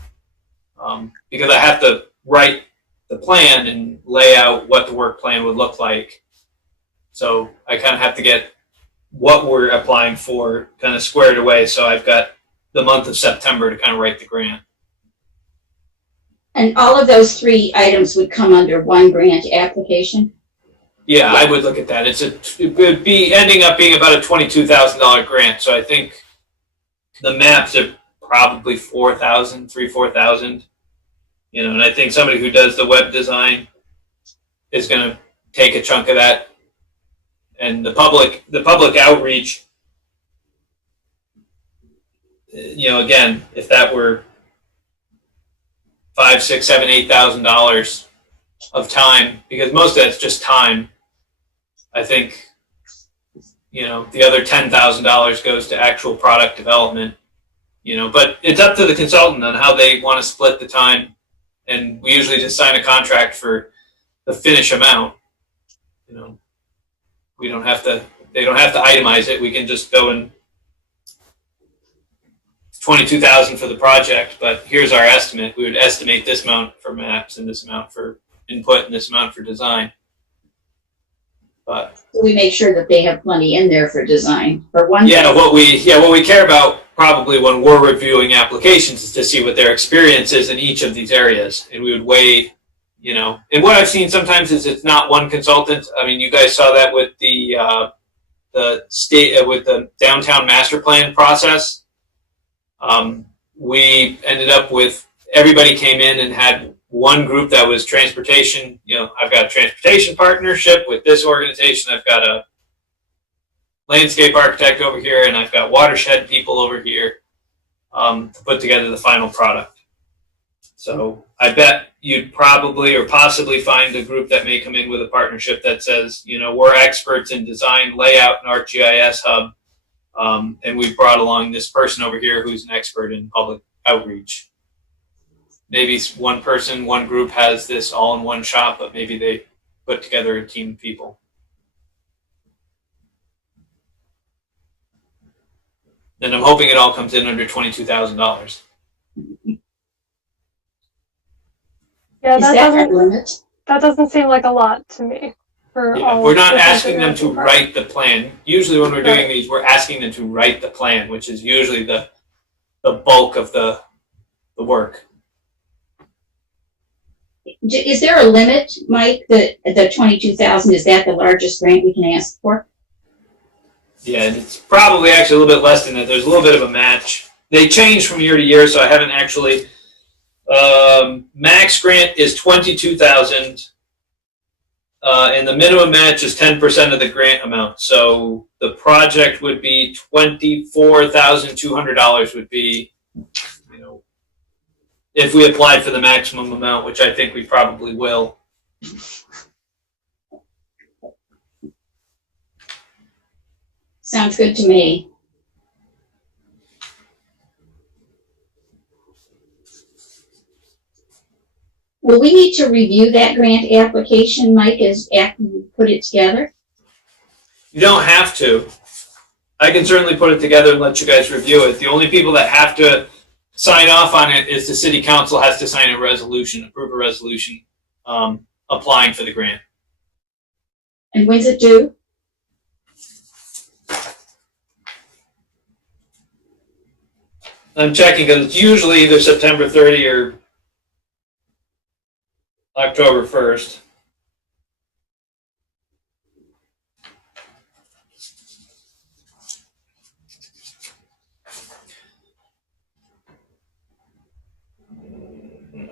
because I have to write the plan and lay out what the work plan would look like. So I kind of have to get what we're applying for kind of squared away. So I've got the month of September to kind of write the grant. And all of those three items would come under one grant application? Yeah, I would look at that. It would be ending up being about a $22,000 grant. So I think the maps are probably $4,000, and I think somebody who does the web design is going to take a chunk of that. And the public outreach, again, if that were $5,000, $6,000, $7,000, $8,000 of time, because most of that's just time. I think, the other $10,000 goes to actual product development, but it's up to the consultant on how they want to split the time. And we usually just sign a contract for the finish amount. They don't have to itemize it. We can just go and $22,000 for the project, but here's our estimate. We would estimate this amount for maps and this amount for input and this amount for design. But we make sure that they have plenty in there for design. For one thing. What we care about probably when we're reviewing applications is to see what their experience is in each of these areas, and we would weigh, And what I've seen sometimes is it's not one consultant. I mean, you guys saw that with the state with the downtown master plan process. We ended up with everybody came in and had one group that was transportation. I've got a transportation partnership with this organization. I've got a landscape architect over here, and I've got watershed people over here to put together the final product. So I bet you'd probably or possibly find a group that may come in with a partnership that says, we're experts in design, layout, and ArcGIS Hub. And we've brought along this person over here who's an expert in public outreach. Maybe one person, one group has this all in one shop, but maybe they put together a team of people. And I'm hoping it all comes in under $22,000. Yeah, Is that our limit? that doesn't seem like a lot to me. We're not asking them to write the plan. Usually when we're doing these, we're asking them to write the plan, which is usually the bulk of the work. Is there a limit, Mike, the $22,000, is that the largest grant we can ask for? Yeah, and it's probably actually a little bit less than that. There's a little bit of a match. They change from year to year, so I haven't actually. Max grant is $22,000, and the minimum match is 10% of the grant amount. So the project would be $24,200 would be, if we applied for the maximum amount, which I think we probably will. Sounds good to me. Will we need to review that grant application, Mike, after you put it together? You don't have to. I can certainly put it together and let you guys review it. The only people that have to sign off on it is the city council has to sign a resolution, approve a resolution applying for the grant. And when's it due? I'm checking because it's usually either September 30 or October 1st.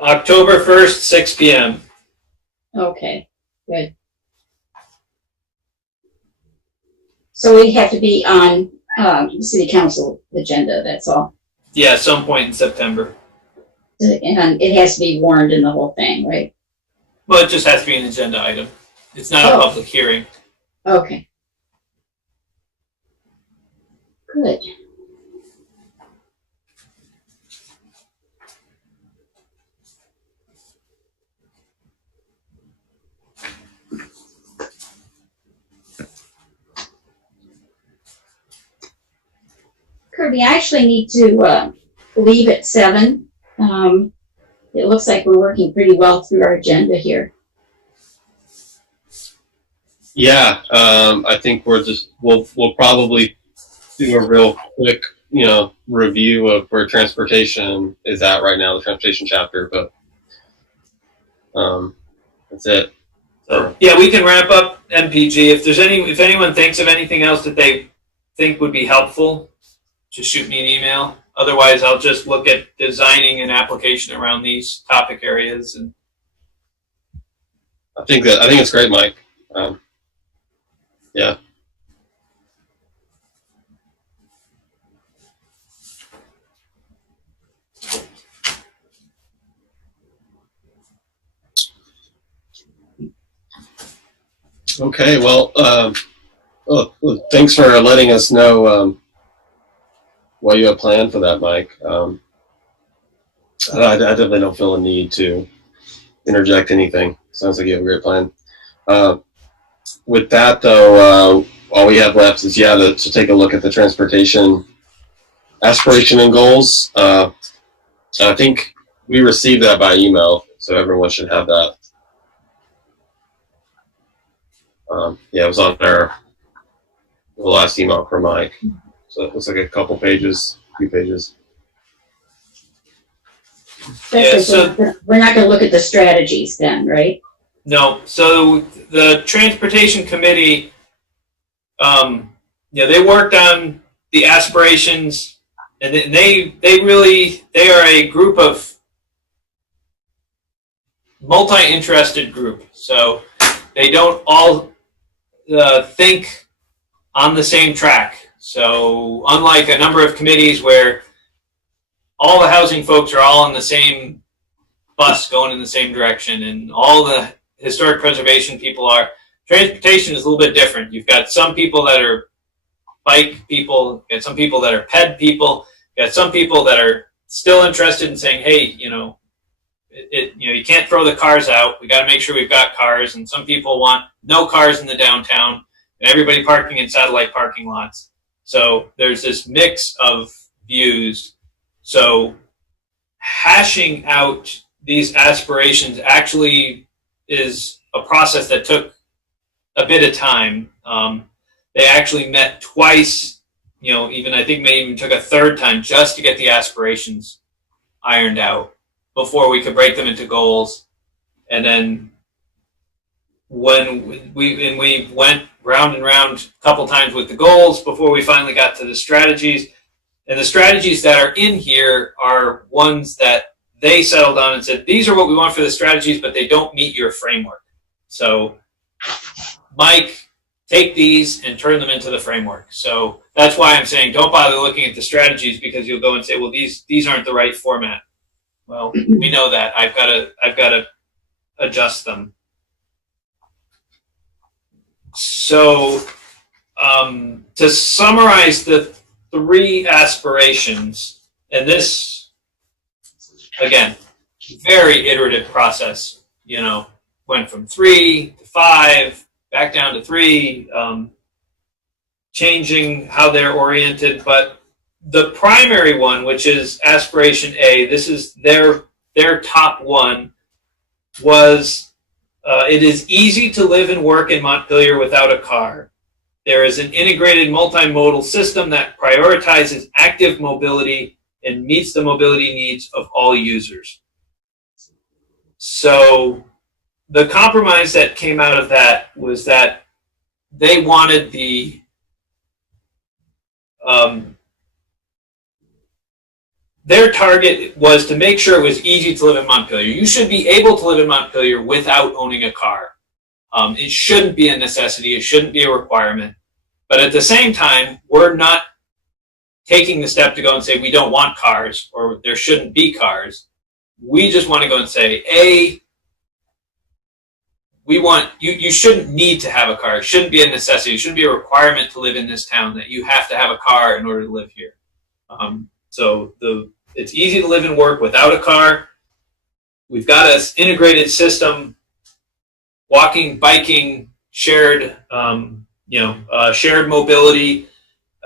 October 1st, 6 p.m. Okay, good. So we have to be on city council agenda, that's all. Yeah, some point in September. And it has to be warned in the whole thing, right? Well, it just has to be an agenda item. It's not a public hearing. Okay. Good. Kirby, I actually need to leave at 7. It looks like we're working pretty well through our agenda here. Yeah, I think we'll probably do a real quick, review of where transportation is at right now, the transportation chapter, but that's it. So Yeah, we can wrap up MPG. If anyone thinks of anything else that they think would be helpful, just shoot me an email. Otherwise, I'll just look at designing an application around these topic areas. And I think it's great, Mike. Yeah. Okay, well, thanks for letting us know what you have planned for that, Mike. I definitely don't feel a need to interject anything. Sounds like you have a great plan. With that, though, all we have left is, to take a look at the transportation aspiration and goals. I think we received that by email, so everyone should have that. It was on the last email from Mike. So it looks like a few pages. Yeah, so We're not going to look at the strategies then, right? no, so the transportation committee, they worked on the aspirations, and they are a group of multi-interested group. So they don't all think on the same track. So unlike a number of committees where all the housing folks are all on the same bus going in the same direction, and all the historic preservation people are, transportation is a little bit different. You've got some people that are bike people, you've got some people that are ped people, you've got some people that are still interested in saying, hey, you can't throw the cars out. We got to make sure we've got cars. And some people want no cars in the downtown and everybody parking in satellite parking lots. So there's this mix of views. So hashing out these aspirations actually is a process that took a bit of time. They actually met twice, I think maybe even took a third time just to get the aspirations ironed out before we could break them into goals. And then when we went round and round a couple times with the goals before we finally got to the strategies. And the strategies that are in here are ones that they settled on and said, these are what we want for the strategies, but they don't meet your framework. So, Mike, take these and turn them into the framework. So that's why I'm saying don't bother looking at the strategies, because you'll go and say, well, these aren't the right format. Well, we know that. I've got to adjust them. So, to summarize the 3 aspirations, and this, again, very iterative process, went from 3 to 5, back down to 3, changing how they're oriented. But the primary one, which is aspiration A, this is their top one, was it is easy to live and work in Montpelier without a car. There is an integrated multimodal system that prioritizes active mobility and meets the mobility needs of all users. So the compromise that came out of that was that they wanted their target was to make sure it was easy to live in Montpelier. You should be able to live in Montpelier without owning a car. It shouldn't be a necessity. It shouldn't be a requirement. But at the same time, we're not taking the step to go and say we don't want cars or there shouldn't be cars. We just want to go and say, we want you shouldn't need to have a car. It shouldn't be a necessity. It shouldn't be a requirement to live in this town that you have to have a car in order to live here. It's easy to live and work without a car. We've got an integrated system, walking, biking, shared shared mobility,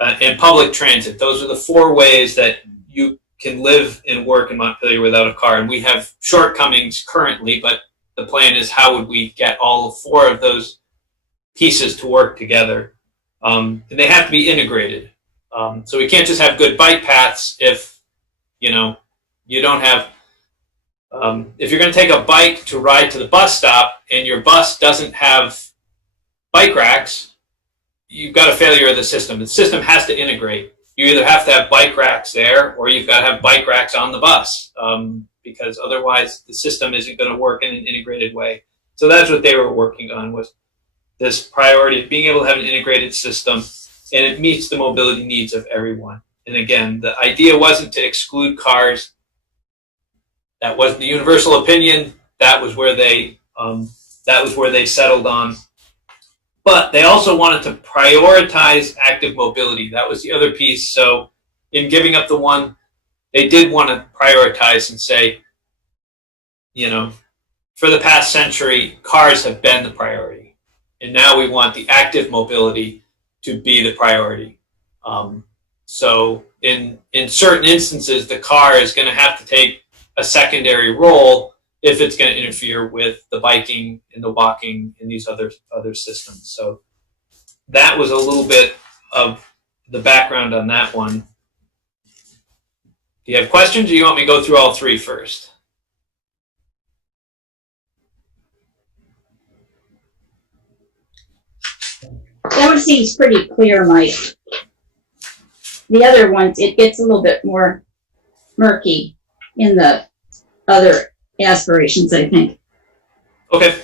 and public transit. Those are the 4 ways that you can live and work in Montpelier without a car. And we have shortcomings currently, but the plan is how would we get all 4 of those pieces to work together. And they have to be integrated. So we can't just have good bike paths if, you don't have, if you're going to take a bike to ride to the bus stop and your bus doesn't have bike racks, you've got a failure of the system. The system has to integrate. You either have to have bike racks there or you've got to have bike racks on the bus, because otherwise the system isn't going to work in an integrated way. So that's what they were working on, was this priority of being able to have an integrated system, and it meets the mobility needs of everyone. And again, the idea wasn't to exclude cars. That wasn't the universal opinion. That was where they settled on. But they also wanted to prioritize active mobility. That was the other piece. So in giving up the one, they did want to prioritize and say, for the past century, cars have been the priority. And now we want the active mobility to be the priority. So in certain instances, the car is going to have to take a secondary role if it's going to interfere with the biking and the walking and these other systems. So that was a little bit of the background on that one. Do you have questions, or do you want me to go through all 3 first? That one seems pretty clear, Mike. The other ones, it gets a little bit more murky in the other aspirations, I think. Okay.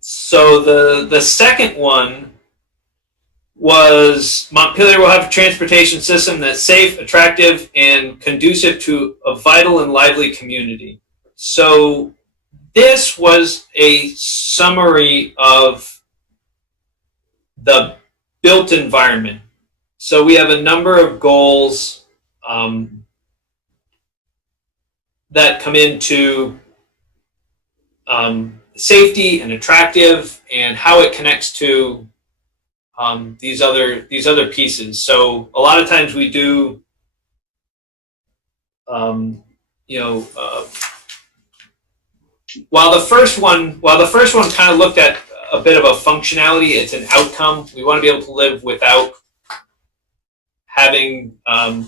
So the second one was Montpelier will have a transportation system that's safe, attractive, and conducive to a vital and lively community. So this was a summary of the built environment. So we have a number of goals that come into safety and attractive, and how it connects to these other pieces. So a lot of times we do, while the first one kind of looked at a bit of a functionality, it's an outcome. We want to be able to live without having a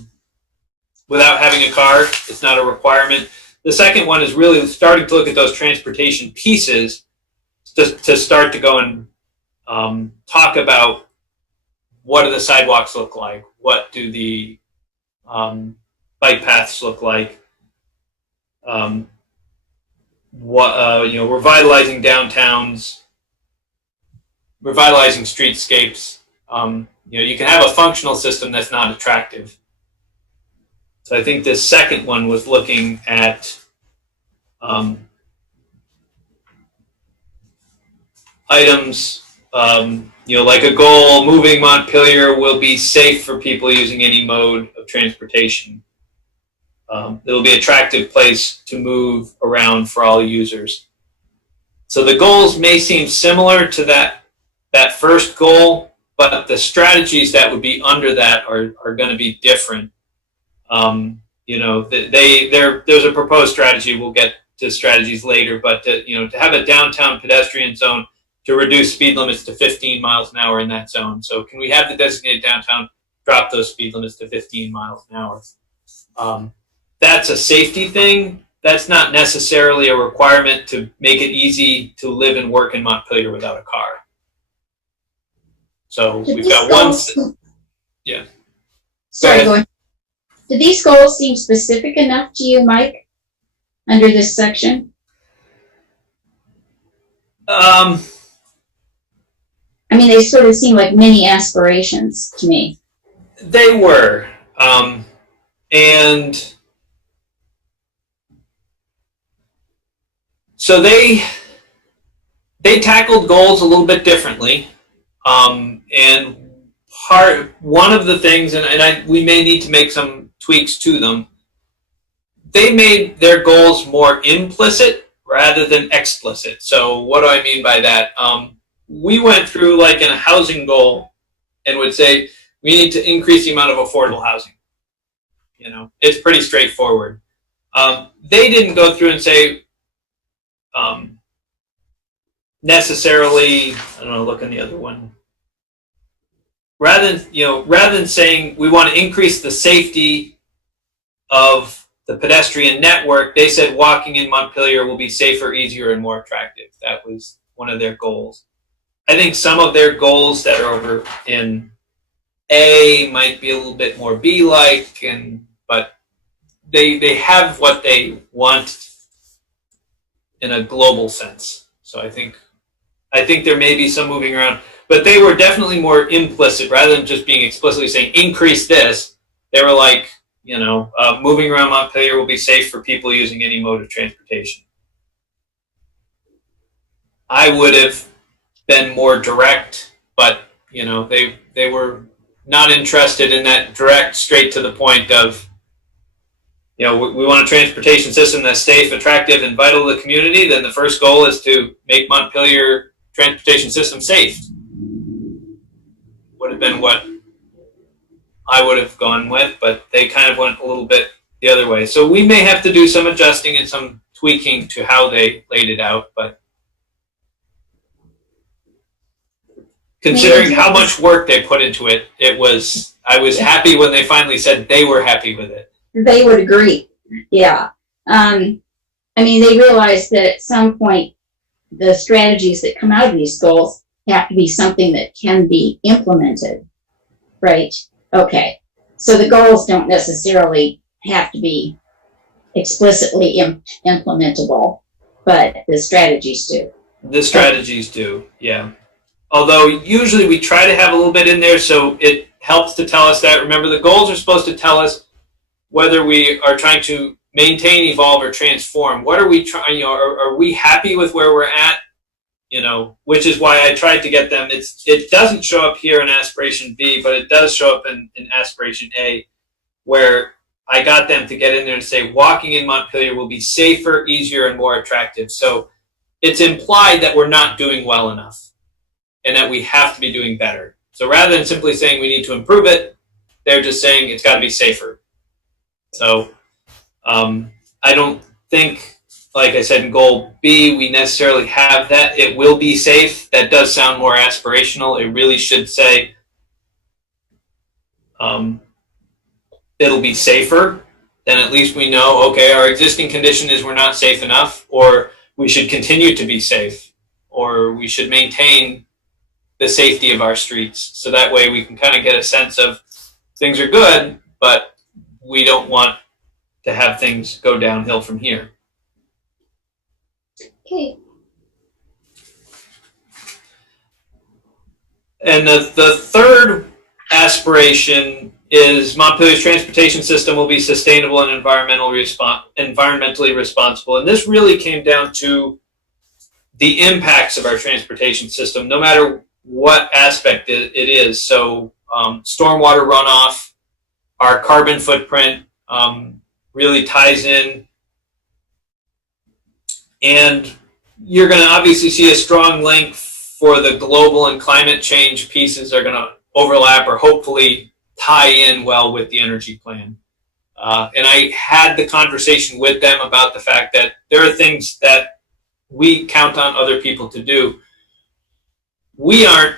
car. It's not a requirement. The second one is really starting to look at those transportation pieces to start to go and talk about what do the sidewalks look like, what do the bike paths look like, revitalizing downtowns, revitalizing streetscapes. You can have a functional system that's not attractive. So I think this second one was looking at items, like a goal, moving Montpelier will be safe for people using any mode of transportation. It will be an attractive place to move around for all users. So the goals may seem similar to that first goal, but the strategies that would be under that are going to be different. There's a proposed strategy. We'll get to strategies later, but to have a downtown pedestrian zone to reduce speed limits to 15 miles an hour in that zone. So can we have the designated downtown drop those speed limits to 15 miles an hour? That's a safety thing. That's not necessarily a requirement to make it easy to live and work in Montpelier without a car. So we've got one. Yeah. Sorry, go ahead. Do these goals seem specific enough to you, Mike, under this section? I mean, they sort of seem like mini aspirations to me. They were. And so they tackled goals a little bit differently. And one of the things, we may need to make some tweaks to them, they made their goals more implicit rather than explicit. So what do I mean by that? We went through, like in a housing goal, and would say we need to increase the amount of affordable housing. You know, it's pretty straightforward. They didn't go through and say necessarily, I don't know, look on the other one. Rather than saying we want to increase the safety of the pedestrian network, they said walking in Montpelier will be safer, easier, and more attractive. That was one of their goals. I think some of their goals that are over in A might be a little bit more B-like, but they have what they want in a global sense. So I think there may be some moving around, but they were definitely more implicit rather than just being explicitly saying increase this. They were like, moving around Montpelier will be safe for people using any mode of transportation. I would have been more direct, but they were not interested in that direct, straight to the point of, we want a transportation system that's safe, attractive, and vital to the community. Then the first goal is to make Montpelier transportation system safe. Would have been what I would have gone with, but they kind of went a little bit the other way. So we may have to do some adjusting and some tweaking to how they laid it out, but considering how much work they put into it, I was happy when they finally said they were happy with it. They would agree. Yeah. They realized that at some point the strategies that come out of these goals have to be something that can be implemented, right? Okay. So the goals don't necessarily have to be explicitly implementable, but the strategies do. The strategies do, yeah. Although usually we try to have a little bit in there, so it helps to tell us that. Remember, the goals are supposed to tell us whether we are trying to maintain, evolve, or transform. What are we trying? Are we happy with where we're at? Which is why I tried to get them. It doesn't show up here in Aspiration B, but it does show up in Aspiration A, where I got them to get in there and say walking in Montpelier will be safer, easier, and more attractive. So it's implied that we're not doing well enough and that we have to be doing better. So rather than simply saying we need to improve it, they're just saying it's got to be safer. So I don't think, like I said, in goal B, we necessarily have that. It will be safe. That does sound more aspirational. It really should say it'll be safer. Then at least we know, okay, our existing condition is we're not safe enough, or we should continue to be safe, or we should maintain the safety of our streets. So that way we can kind of get a sense of things are good, but we don't want to have things go downhill from here. Okay. And the third aspiration is Montpelier's transportation system will be sustainable and environmentally responsible. And this really came down to the impacts of our transportation system, no matter what aspect it is. So stormwater runoff, our carbon footprint really ties in. And you're going to obviously see a strong link for the global and climate change pieces are going to overlap or hopefully tie in well with the energy plan. And I had the conversation with them about the fact that there are things that we count on other people to do. We aren't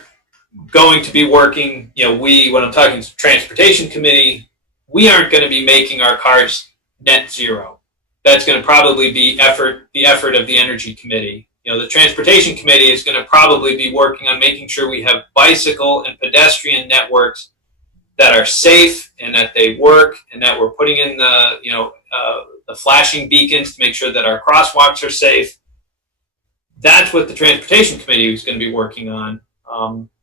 going to be working, when I'm talking transportation committee, we aren't going to be making our cars net zero. That's going to probably be the effort of the energy committee. The transportation committee is going to probably be working on making sure we have bicycle and pedestrian networks that are safe and that they work, and that we're putting in the flashing beacons to make sure that our crosswalks are safe. That's what the Transportation Committee is going to be working on.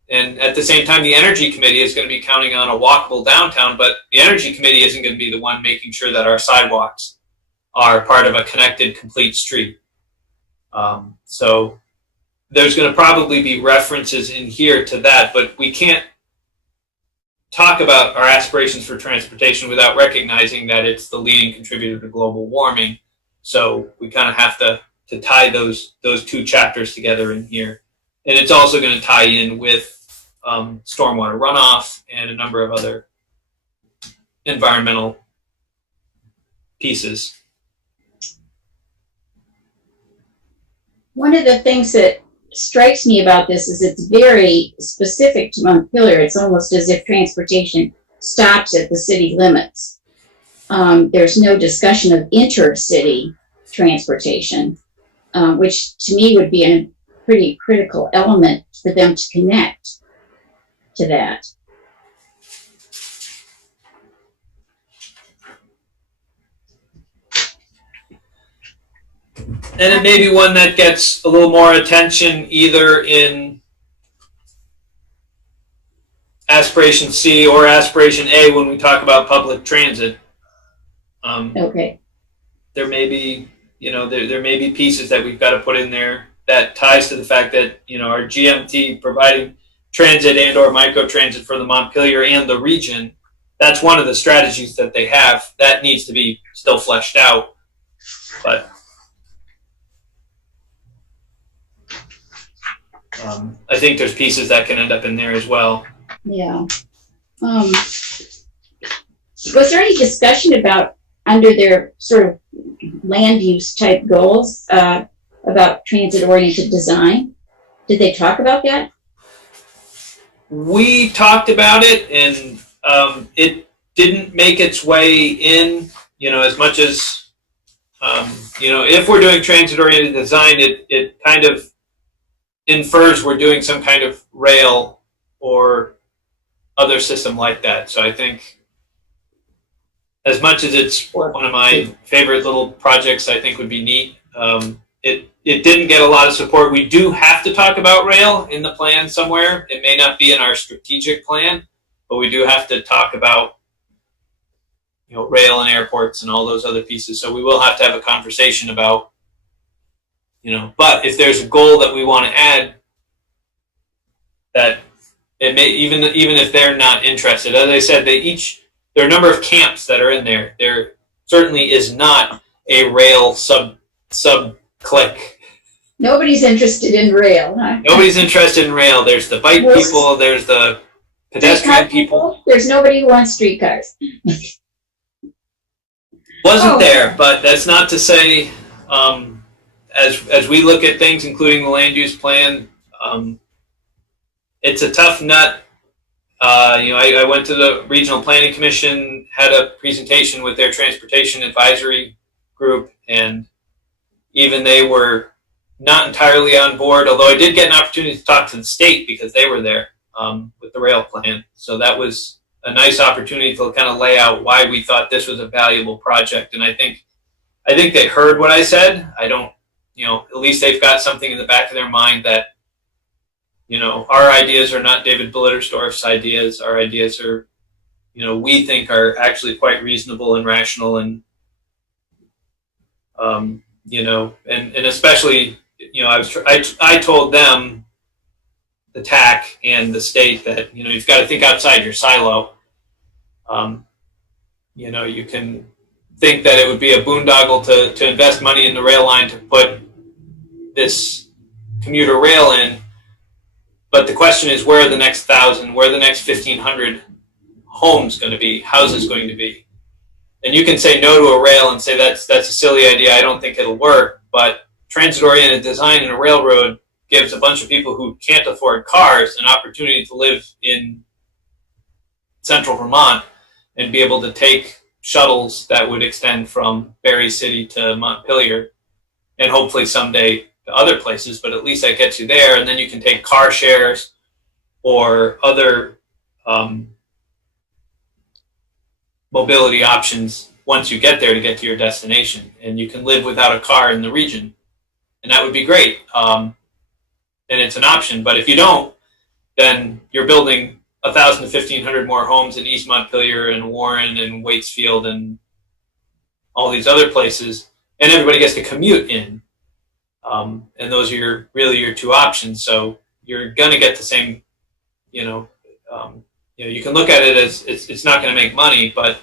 And at the same time, the Energy Committee is going to be counting on a walkable downtown, but the Energy Committee isn't going to be the one making sure that our sidewalks are part of a connected, complete street. So there's going to probably be references in here to that, but we can't talk about our aspirations for transportation without recognizing that it's the leading contributor to global warming. So we kind of have to tie those two chapters together in here. And it's also going to tie in with stormwater runoff and a number of other environmental pieces. One of the things that strikes me about this is it's very specific to Montpelier. It's almost as if transportation stops at the city limits. There's no discussion of intercity transportation, which to me would be a pretty critical element for them to connect to that. And it may be one that gets a little more attention either in Aspiration C or Aspiration A when we talk about public transit. Okay. There may be, there may be pieces that we've got to put in there that ties to the fact that, our GMT providing transit and or microtransit for the Montpelier and the region, that's one of the strategies that they have. That needs to be still fleshed out. But I think there's pieces that can end up in there as well. Yeah. Was there any discussion about, under their sort of land use type goals, about transit-oriented design? Did they talk about that? We talked about it, and it didn't make its way in, as much as, if we're doing transit-oriented design, it kind of infers we're doing some kind of rail or other system like that. So I think, as much as it's one of my favorite little projects, I think would be neat. It didn't get a lot of support. We do have to talk about rail in the plan somewhere. It may not be in our strategic plan, but we do have to talk about, rail and airports and all those other pieces. So we will have to have a conversation about, but if there's a goal that we want to add, that it may, even if they're not interested, as I said, there are a number of camps that are in there. There certainly is not a rail sub click. Nobody's interested in rail, huh? Nobody's interested in rail. There's the bike people. There's the pedestrian people. There's nobody who wants streetcars. Wasn't there, but that's not to say, as we look at things, including the land use plan, it's a tough nut. I went to the Regional Planning Commission, had a presentation with their transportation advisory group, and even they were not entirely on board, although I did get an opportunity to talk to the state because they were there with the rail plan. So that was a nice opportunity to kind of lay out why we thought this was a valuable project. And I think they heard what I said. I don't, at least they've got something in the back of their mind that, our ideas are not David Blittersdorf's ideas. Our ideas are, we think are actually quite reasonable and rational and, and especially, I told them, the TAC and the state, that, you've got to think outside your silo. You can think that it would be a boondoggle to invest money in the rail line to put this commuter rail in. But the question is, where are the next 1,000, where are the next 1,500 homes going to be, houses going to be? And you can say no to a rail and say that's a silly idea, I don't think it'll work, but transit-oriented design in a railroad gives a bunch of people who can't afford cars an opportunity to live in central Vermont and be able to take shuttles that would extend from Barrie City to Montpelier and hopefully someday to other places, but at least that gets you there. And then you can take car shares or other mobility options once you get there to get to your destination, and you can live without a car in the region, and that would be great. And it's an option, but if you don't, then you're building 1,000 to 1,500 more homes in East Montpelier and Warren and Waitsfield and all these other places, and everybody gets to commute in. And those are really your two options. So you're going to get the same, you can look at it as it's not going to make money, but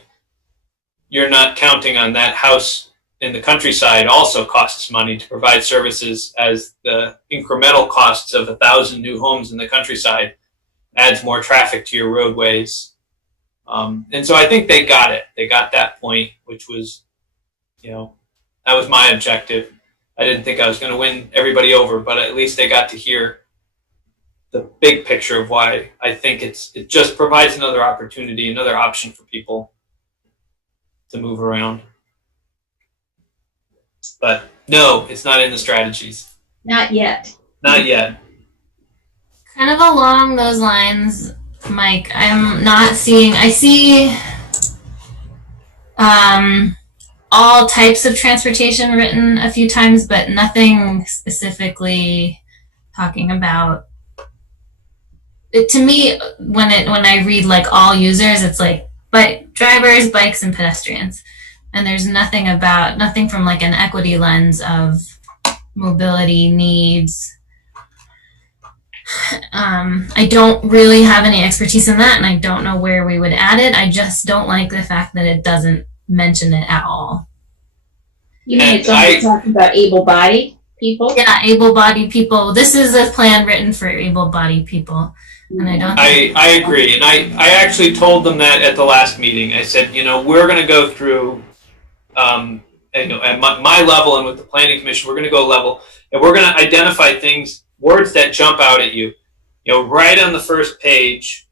you're not counting on that house in the countryside also costs money to provide services, as the incremental costs of 1,000 new homes in the countryside adds more traffic to your roadways. And so I think they got it. They got that point, which was, that was my objective. I didn't think I was going to win everybody over, but at least they got to hear the big picture of why I think it just provides another opportunity, another option for people to move around. But no, it's not in the strategies. Not yet. Not yet. Kind of along those lines, Mike, I see all types of transportation written a few times, but nothing specifically talking about it. To me, when I read like all users, it's like drivers, bikes, and pedestrians. And there's nothing from like an equity lens of mobility needs. I don't really have any expertise in that, and I don't know where we would add it. I just don't like the fact that it doesn't mention it at all. You mean it's only talking about able-bodied people? Yeah, able-bodied people. This is a plan written for able-bodied people. And I don't I agree. And I actually told them that at the last meeting. I said, we're going to go through, at my level and with the Planning Commission, we're going to go level, and we're going to identify things, words that jump out at you. Right on the first page,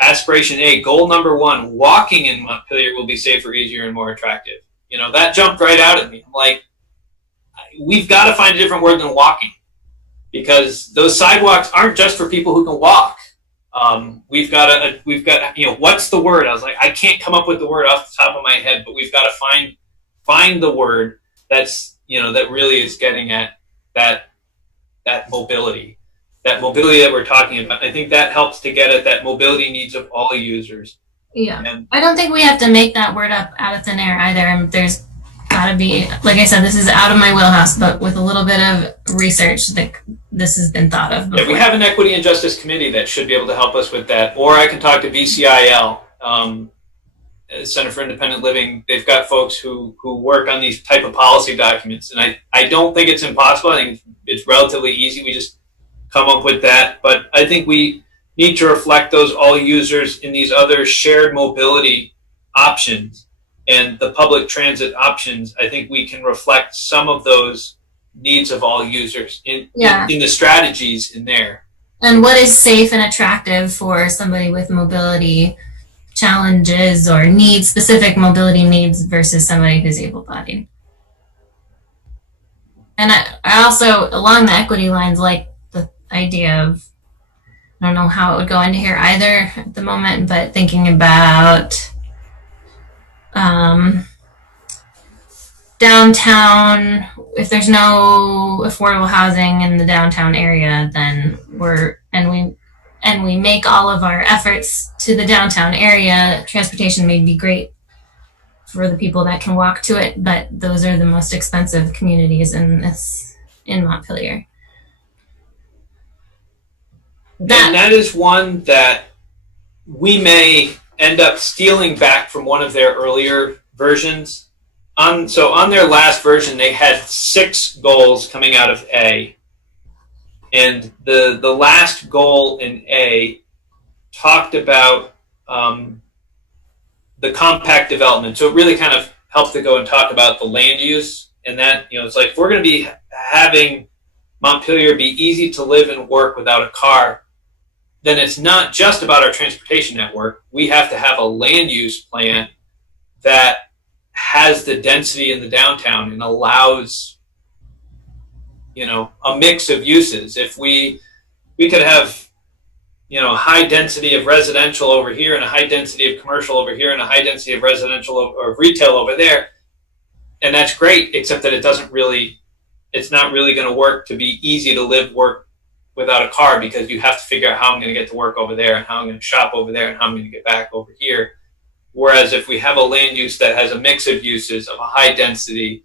Aspiration A, goal number 1, walking in Montpelier will be safer, easier, and more attractive. That jumped right out at me. I'm like, we've got to find a different word than walking, because those sidewalks aren't just for people who can walk. We've got, what's the word? I was like, I can't come up with the word off the top of my head, but we've got to find the word that's, that really is getting at that mobility that we're talking about. I think that helps to get at that mobility needs of all users. Yeah. And I don't think we have to make that word up out of thin air either. And there's got to be, like I said, this is out of my wheelhouse, but with a little bit of research, this has been thought of before. Yeah, we have an Equity and Justice Committee that should be able to help us with that. Or I can talk to VCIL, Center for Independent Living. They've got folks who work on these type of policy documents. And I don't think it's impossible. I think it's relatively easy. We just come up with that. But I think we need to reflect those all users in these other shared mobility options and the public transit options. I think we can reflect some of those needs of all users in the strategies in there. And what is safe and attractive for somebody with mobility challenges or needs, specific mobility needs, versus somebody who's able-bodied. And I also, along the equity lines, like the idea of, I don't know how it would go into here either at the moment, but thinking about downtown, if there's no affordable housing in the downtown area, then we make all of our efforts to the downtown area. Transportation may be great for the people that can walk to it, but those are the most expensive communities in Montpelier. And that is one that we may end up stealing back from one of their earlier versions. So on their last version, they had 6 goals coming out of A. And the last goal in A talked about the compact development. So it really kind of helped to go and talk about the land use. And that, it's like, if we're going to be having Montpelier be easy to live and work without a car, then it's not just about our transportation network. We have to have a land use plan that has the density in the downtown and allows, a mix of uses. If we could have, high density of residential over here and a high density of commercial over here and a high density of residential or retail over there. And that's great, except that it's not really going to work to be easy to live, work without a car, because you have to figure out how I'm going to get to work over there and how I'm going to shop over there and how I'm going to get back over here. Whereas if we have a land use that has a mix of uses of a high density,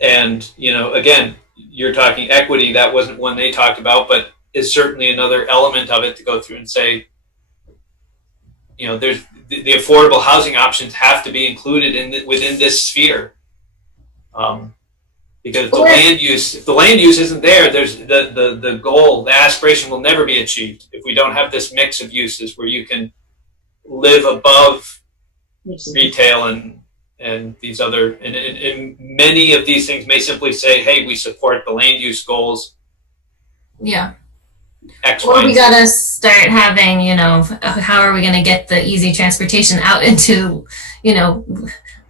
and, again, you're talking equity, that wasn't one they talked about, but is certainly another element of it to go through and say, there's the affordable housing options have to be included within this sphere. Because if the land use isn't there, there's the goal, the aspiration will never be achieved if we don't have this mix of uses where you can live above retail and these other, and many of these things may simply say, hey, we support the land use goals. Yeah. X, Or Y, we gotta start having, how are we gonna get the easy transportation out into,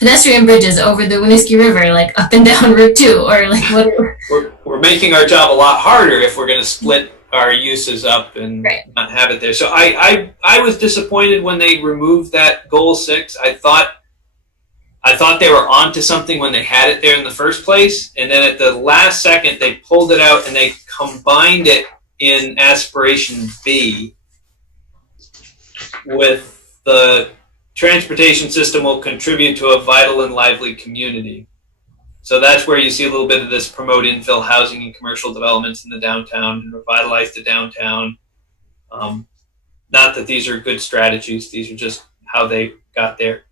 pedestrian bridges over the Winooski River, like up and down Route 2, or like whatever. We're making our job a lot harder if we're gonna split our uses up and not have it there. So I was disappointed when they removed that goal 6. I thought they were onto something when they had it there in the first place, and then at the last second they pulled it out and they combined it in Aspiration B with the transportation system will contribute to a vital and lively community. So that's where you see a little bit of this promote infill housing and commercial developments in the downtown and revitalize the downtown. Not that these are good strategies, these are just how they got there.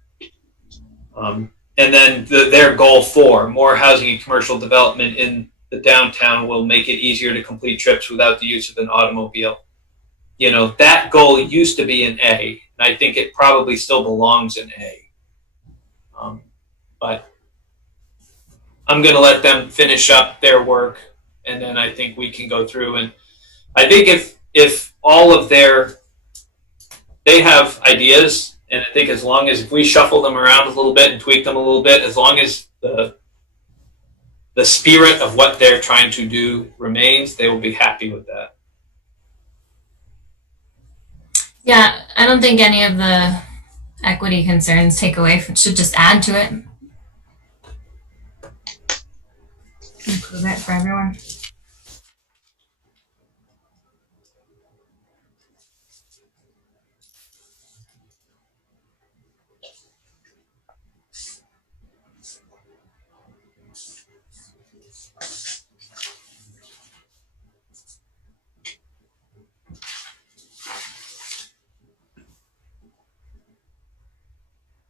And then their goal 4, more housing and commercial development in the downtown will make it easier to complete trips without the use of an automobile. That goal used to be in A, and I think it probably still belongs in A. But I'm going to let them finish up their work, and then I think we can go through. And I think if all of they have ideas, and I think as long as if we shuffle them around a little bit and tweak them a little bit, as long as the spirit of what they're trying to do remains, they will be happy with that. Yeah, I don't think any of the equity concerns take away should just add to it. Improve it for everyone.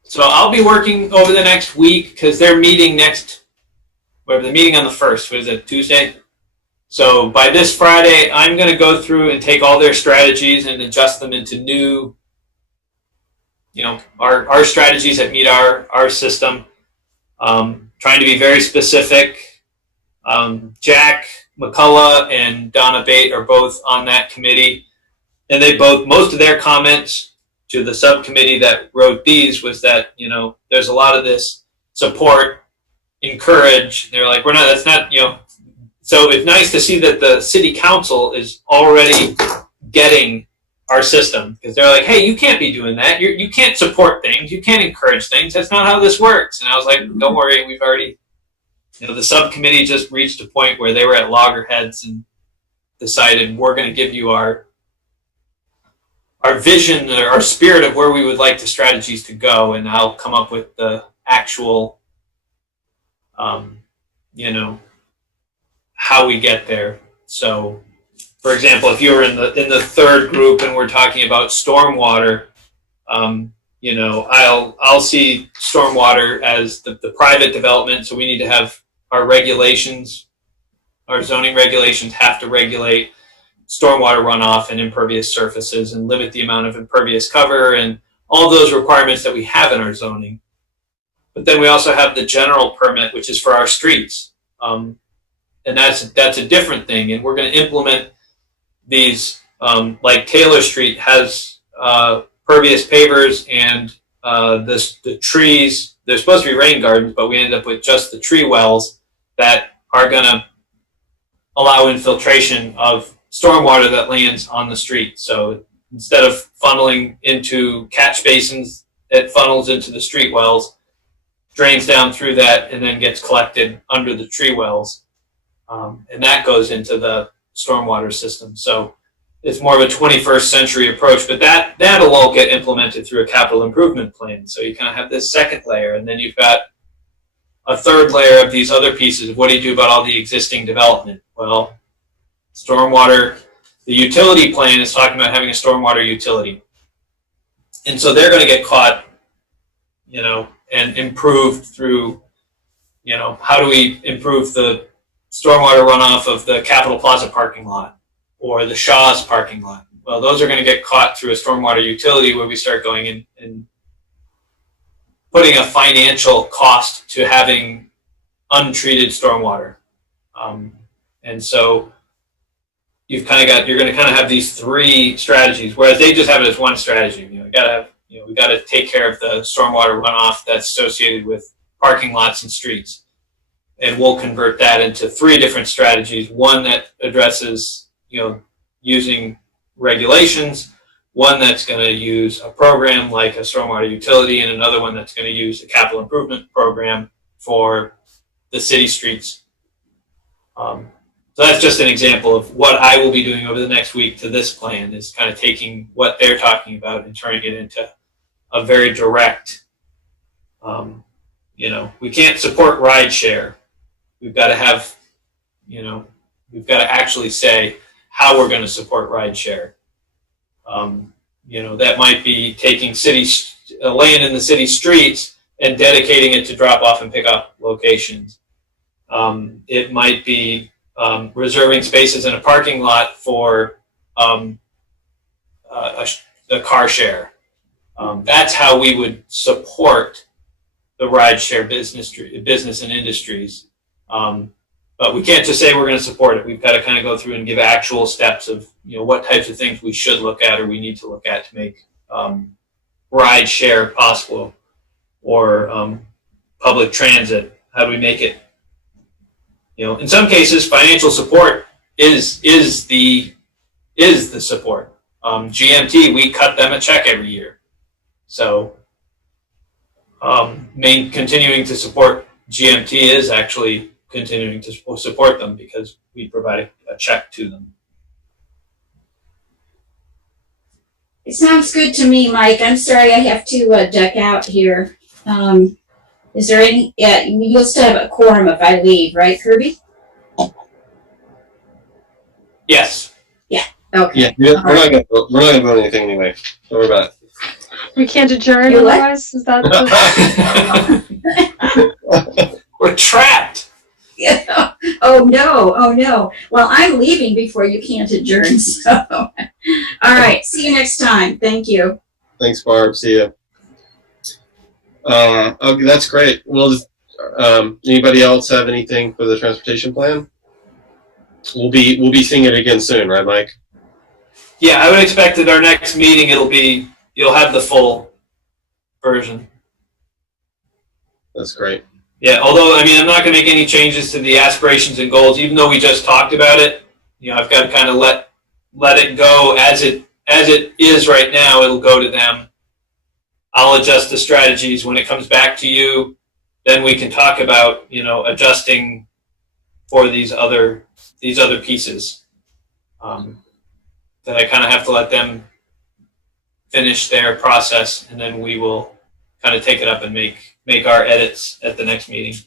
So I'll be working over the next week because they're meeting the meeting on the 1st. What is it, Tuesday? So by this Friday, I'm going to go through and take all their strategies and adjust them into new, our strategies that meet our system. Trying to be very specific. Jack McCullough and Donna Bate are both on that committee. And most of their comments to the subcommittee that wrote these was that, there's a lot of this support, encourage. They're like, that's not, so it's nice to see that the city council is already getting our system, because they're like, hey, you can't be doing that. You can't support things. You can't encourage things. That's not how this works. And I was like, don't worry. We've already, the subcommittee just reached a point where they were at loggerheads and decided we're going to give you our vision, or our spirit of where we would like the strategies to go, and I'll come up with the actual, how we get there. So, for example, if you were in the third group and we're talking about stormwater, I'll see stormwater as the private development. So we need to have our regulations, our zoning regulations have to regulate stormwater runoff and impervious surfaces and limit the amount of impervious cover and all those requirements that we have in our zoning. But then we also have the general permit, which is for our streets. And that's a different thing. And we're going to implement these, like Taylor Street has pervious pavers and the trees. They're supposed to be rain gardens, but we ended up with just the tree wells that are going to allow infiltration of stormwater that lands on the street. So instead of funneling into catch basins, it funnels into the street wells, drains down through that, and then gets collected under the tree wells. And that goes into the stormwater system. So it's more of a 21st century approach, but that'll all get implemented through a capital improvement plan. So you kind of have this second layer, and then you've got a third layer of these other pieces. What do you do about all the existing development? Well, stormwater, the utility plan is talking about having a stormwater utility. And so they're going to get caught, and improved through, how do we improve the stormwater runoff of the Capitol Plaza parking lot or the Shaw's parking lot? Well, those are going to get caught through a stormwater utility where we start going in and putting a financial cost to having untreated stormwater. And so you're going to kind of have these three strategies, whereas they just have it as one strategy. We got to take care of the stormwater runoff that's associated with parking lots and streets. And we'll convert that into three different strategies. One that addresses, using regulations, one that's going to use a program like a stormwater utility, and another one that's going to use a capital improvement program for the city streets. So that's just an example of what I will be doing over the next week to this plan, is kind of taking what they're talking about and turning it into a very direct, we can't support ride share. We've got to have, we've got to actually say how we're going to support ride share. That might be taking land in the city streets and dedicating it to drop off and pick up locations. It might be reserving spaces in a parking lot for the car share. That's how we would support the ride share business and industries. But we can't just say we're going to support it. We've got to kind of go through and give actual steps of what types of things we should look at or we need to look at to make ride share possible, or public transit. How do we make it? In some cases, financial support is the support. GMT, we cut them a check every year. So continuing to support GMT is actually continuing to support them because we provide a check to them. It sounds good to me, Mike. I'm sorry I have to duck out here. Is there any, you'll still have a quorum if I leave, right, Kirby? Yes. Okay. Yeah, we're not going to vote anything anyway. Don't worry about it. We can't adjourn You what? otherwise? Is that We're trapped. Yeah. Oh no. Well, I'm leaving before you can't adjourn, so. All right, see you next time. Thank you. Thanks, Barb. See ya. Okay, that's great. Well, anybody else have anything for the transportation plan? We'll be seeing it again soon, right, Mike? Yeah, I would expect at our next meeting you'll have the full version. That's great. Yeah, although I'm not going to make any changes to the aspirations and goals, even though we just talked about it. I've got to kind of let it go as it is right now. It'll go to them. I'll adjust the strategies when it comes back to you. Then we can talk about adjusting for these other pieces. That I kind of have to let them finish their process, and then we will kind of take it up and make our edits at the next meeting.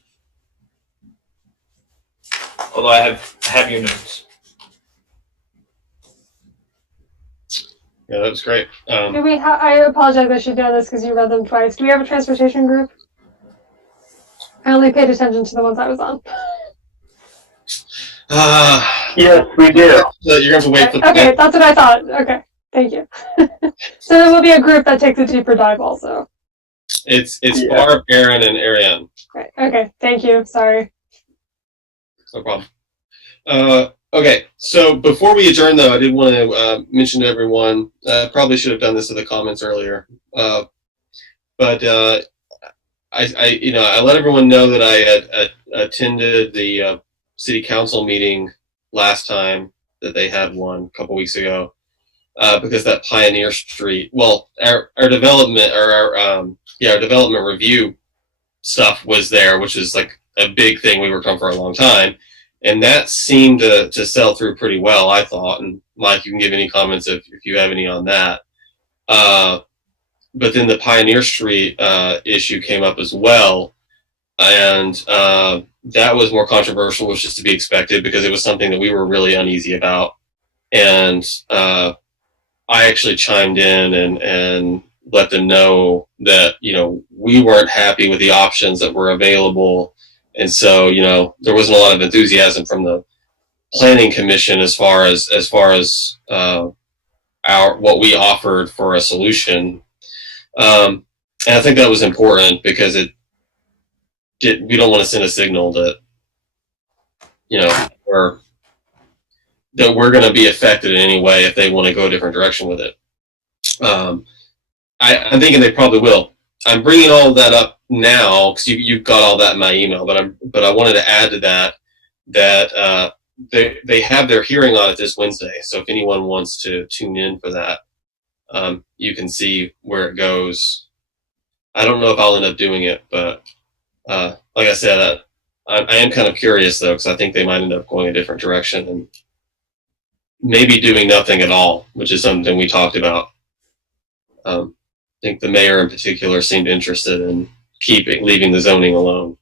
Although I have your notes. Yeah, that was great. I apologize, I should know this because you read them twice. Do we have a transportation group? I only paid attention to the ones I was on. Yes, we do. You're going to have to wait for the Okay, that's what I thought. Okay, thank you. So there will be a group that takes a deeper dive also. It's Barb, Aaron, and Ariane. Right. Okay, thank you. Sorry. No problem. Okay, so before we adjourn, though, I did want to mention to everyone, probably should have done this in the comments earlier, but I let everyone know that I had attended the city council meeting last time that they had one a couple weeks ago, because that Pioneer Street, well, our development or our development review stuff was there, which is like a big thing we worked on for a long time, and that seemed to sell through pretty well, I thought. And Mike, you can give any comments if you have any on that. But then the Pioneer Street issue came up as well, and that was more controversial, which is to be expected because it was something that we were really uneasy about. And I actually chimed in and let them know that, we weren't happy with the options that were available. And so, there wasn't a lot of enthusiasm from the planning commission as far as what we offered for a solution. And I think that was important because we don't want to send a signal that, we're going to be affected in any way if they want to go a different direction with it. I'm thinking they probably will. I'm bringing all of that up now because you got all that in my email, but I wanted to add to that they have their hearing on it this Wednesday. So if anyone wants to tune in for that, you can see where it goes. I don't know if I'll end up doing it, but like I said, I am kind of curious though, because I think they might end up going a different direction and maybe doing nothing at all, which is something we talked about. I think the mayor in particular seemed interested in leaving the zoning alone.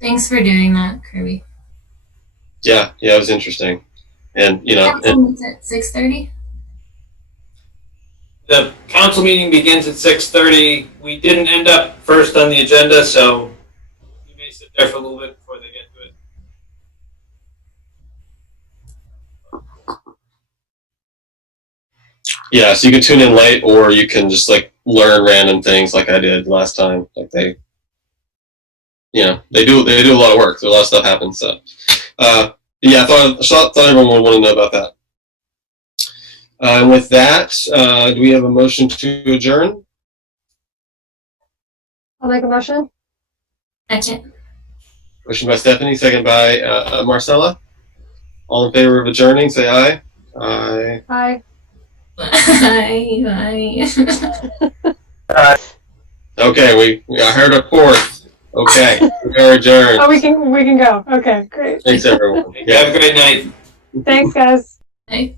Thanks for doing that, Kirby. Yeah, it was interesting. And, Council meets at 6:30? The council meeting begins at 6:30. We didn't end up first on the agenda, so you may sit there for a little bit before they get to it. yeah, so you can tune in late, or you can just learn random things like I did last time. Like they do a lot of work. So a lot of stuff happens. So, yeah, I thought everyone would want to know about that. And with that, do we have a motion to adjourn? I'll make a motion. Second. Motion by Stephanie, second by Marcella. All in favor of adjourning, say aye. Aye. Aye. Aye. Okay, I heard a fourth. Okay, we are adjourned. Oh, we can go. Okay, great. Thanks, everyone. Have a great night. Thanks, guys. Aye.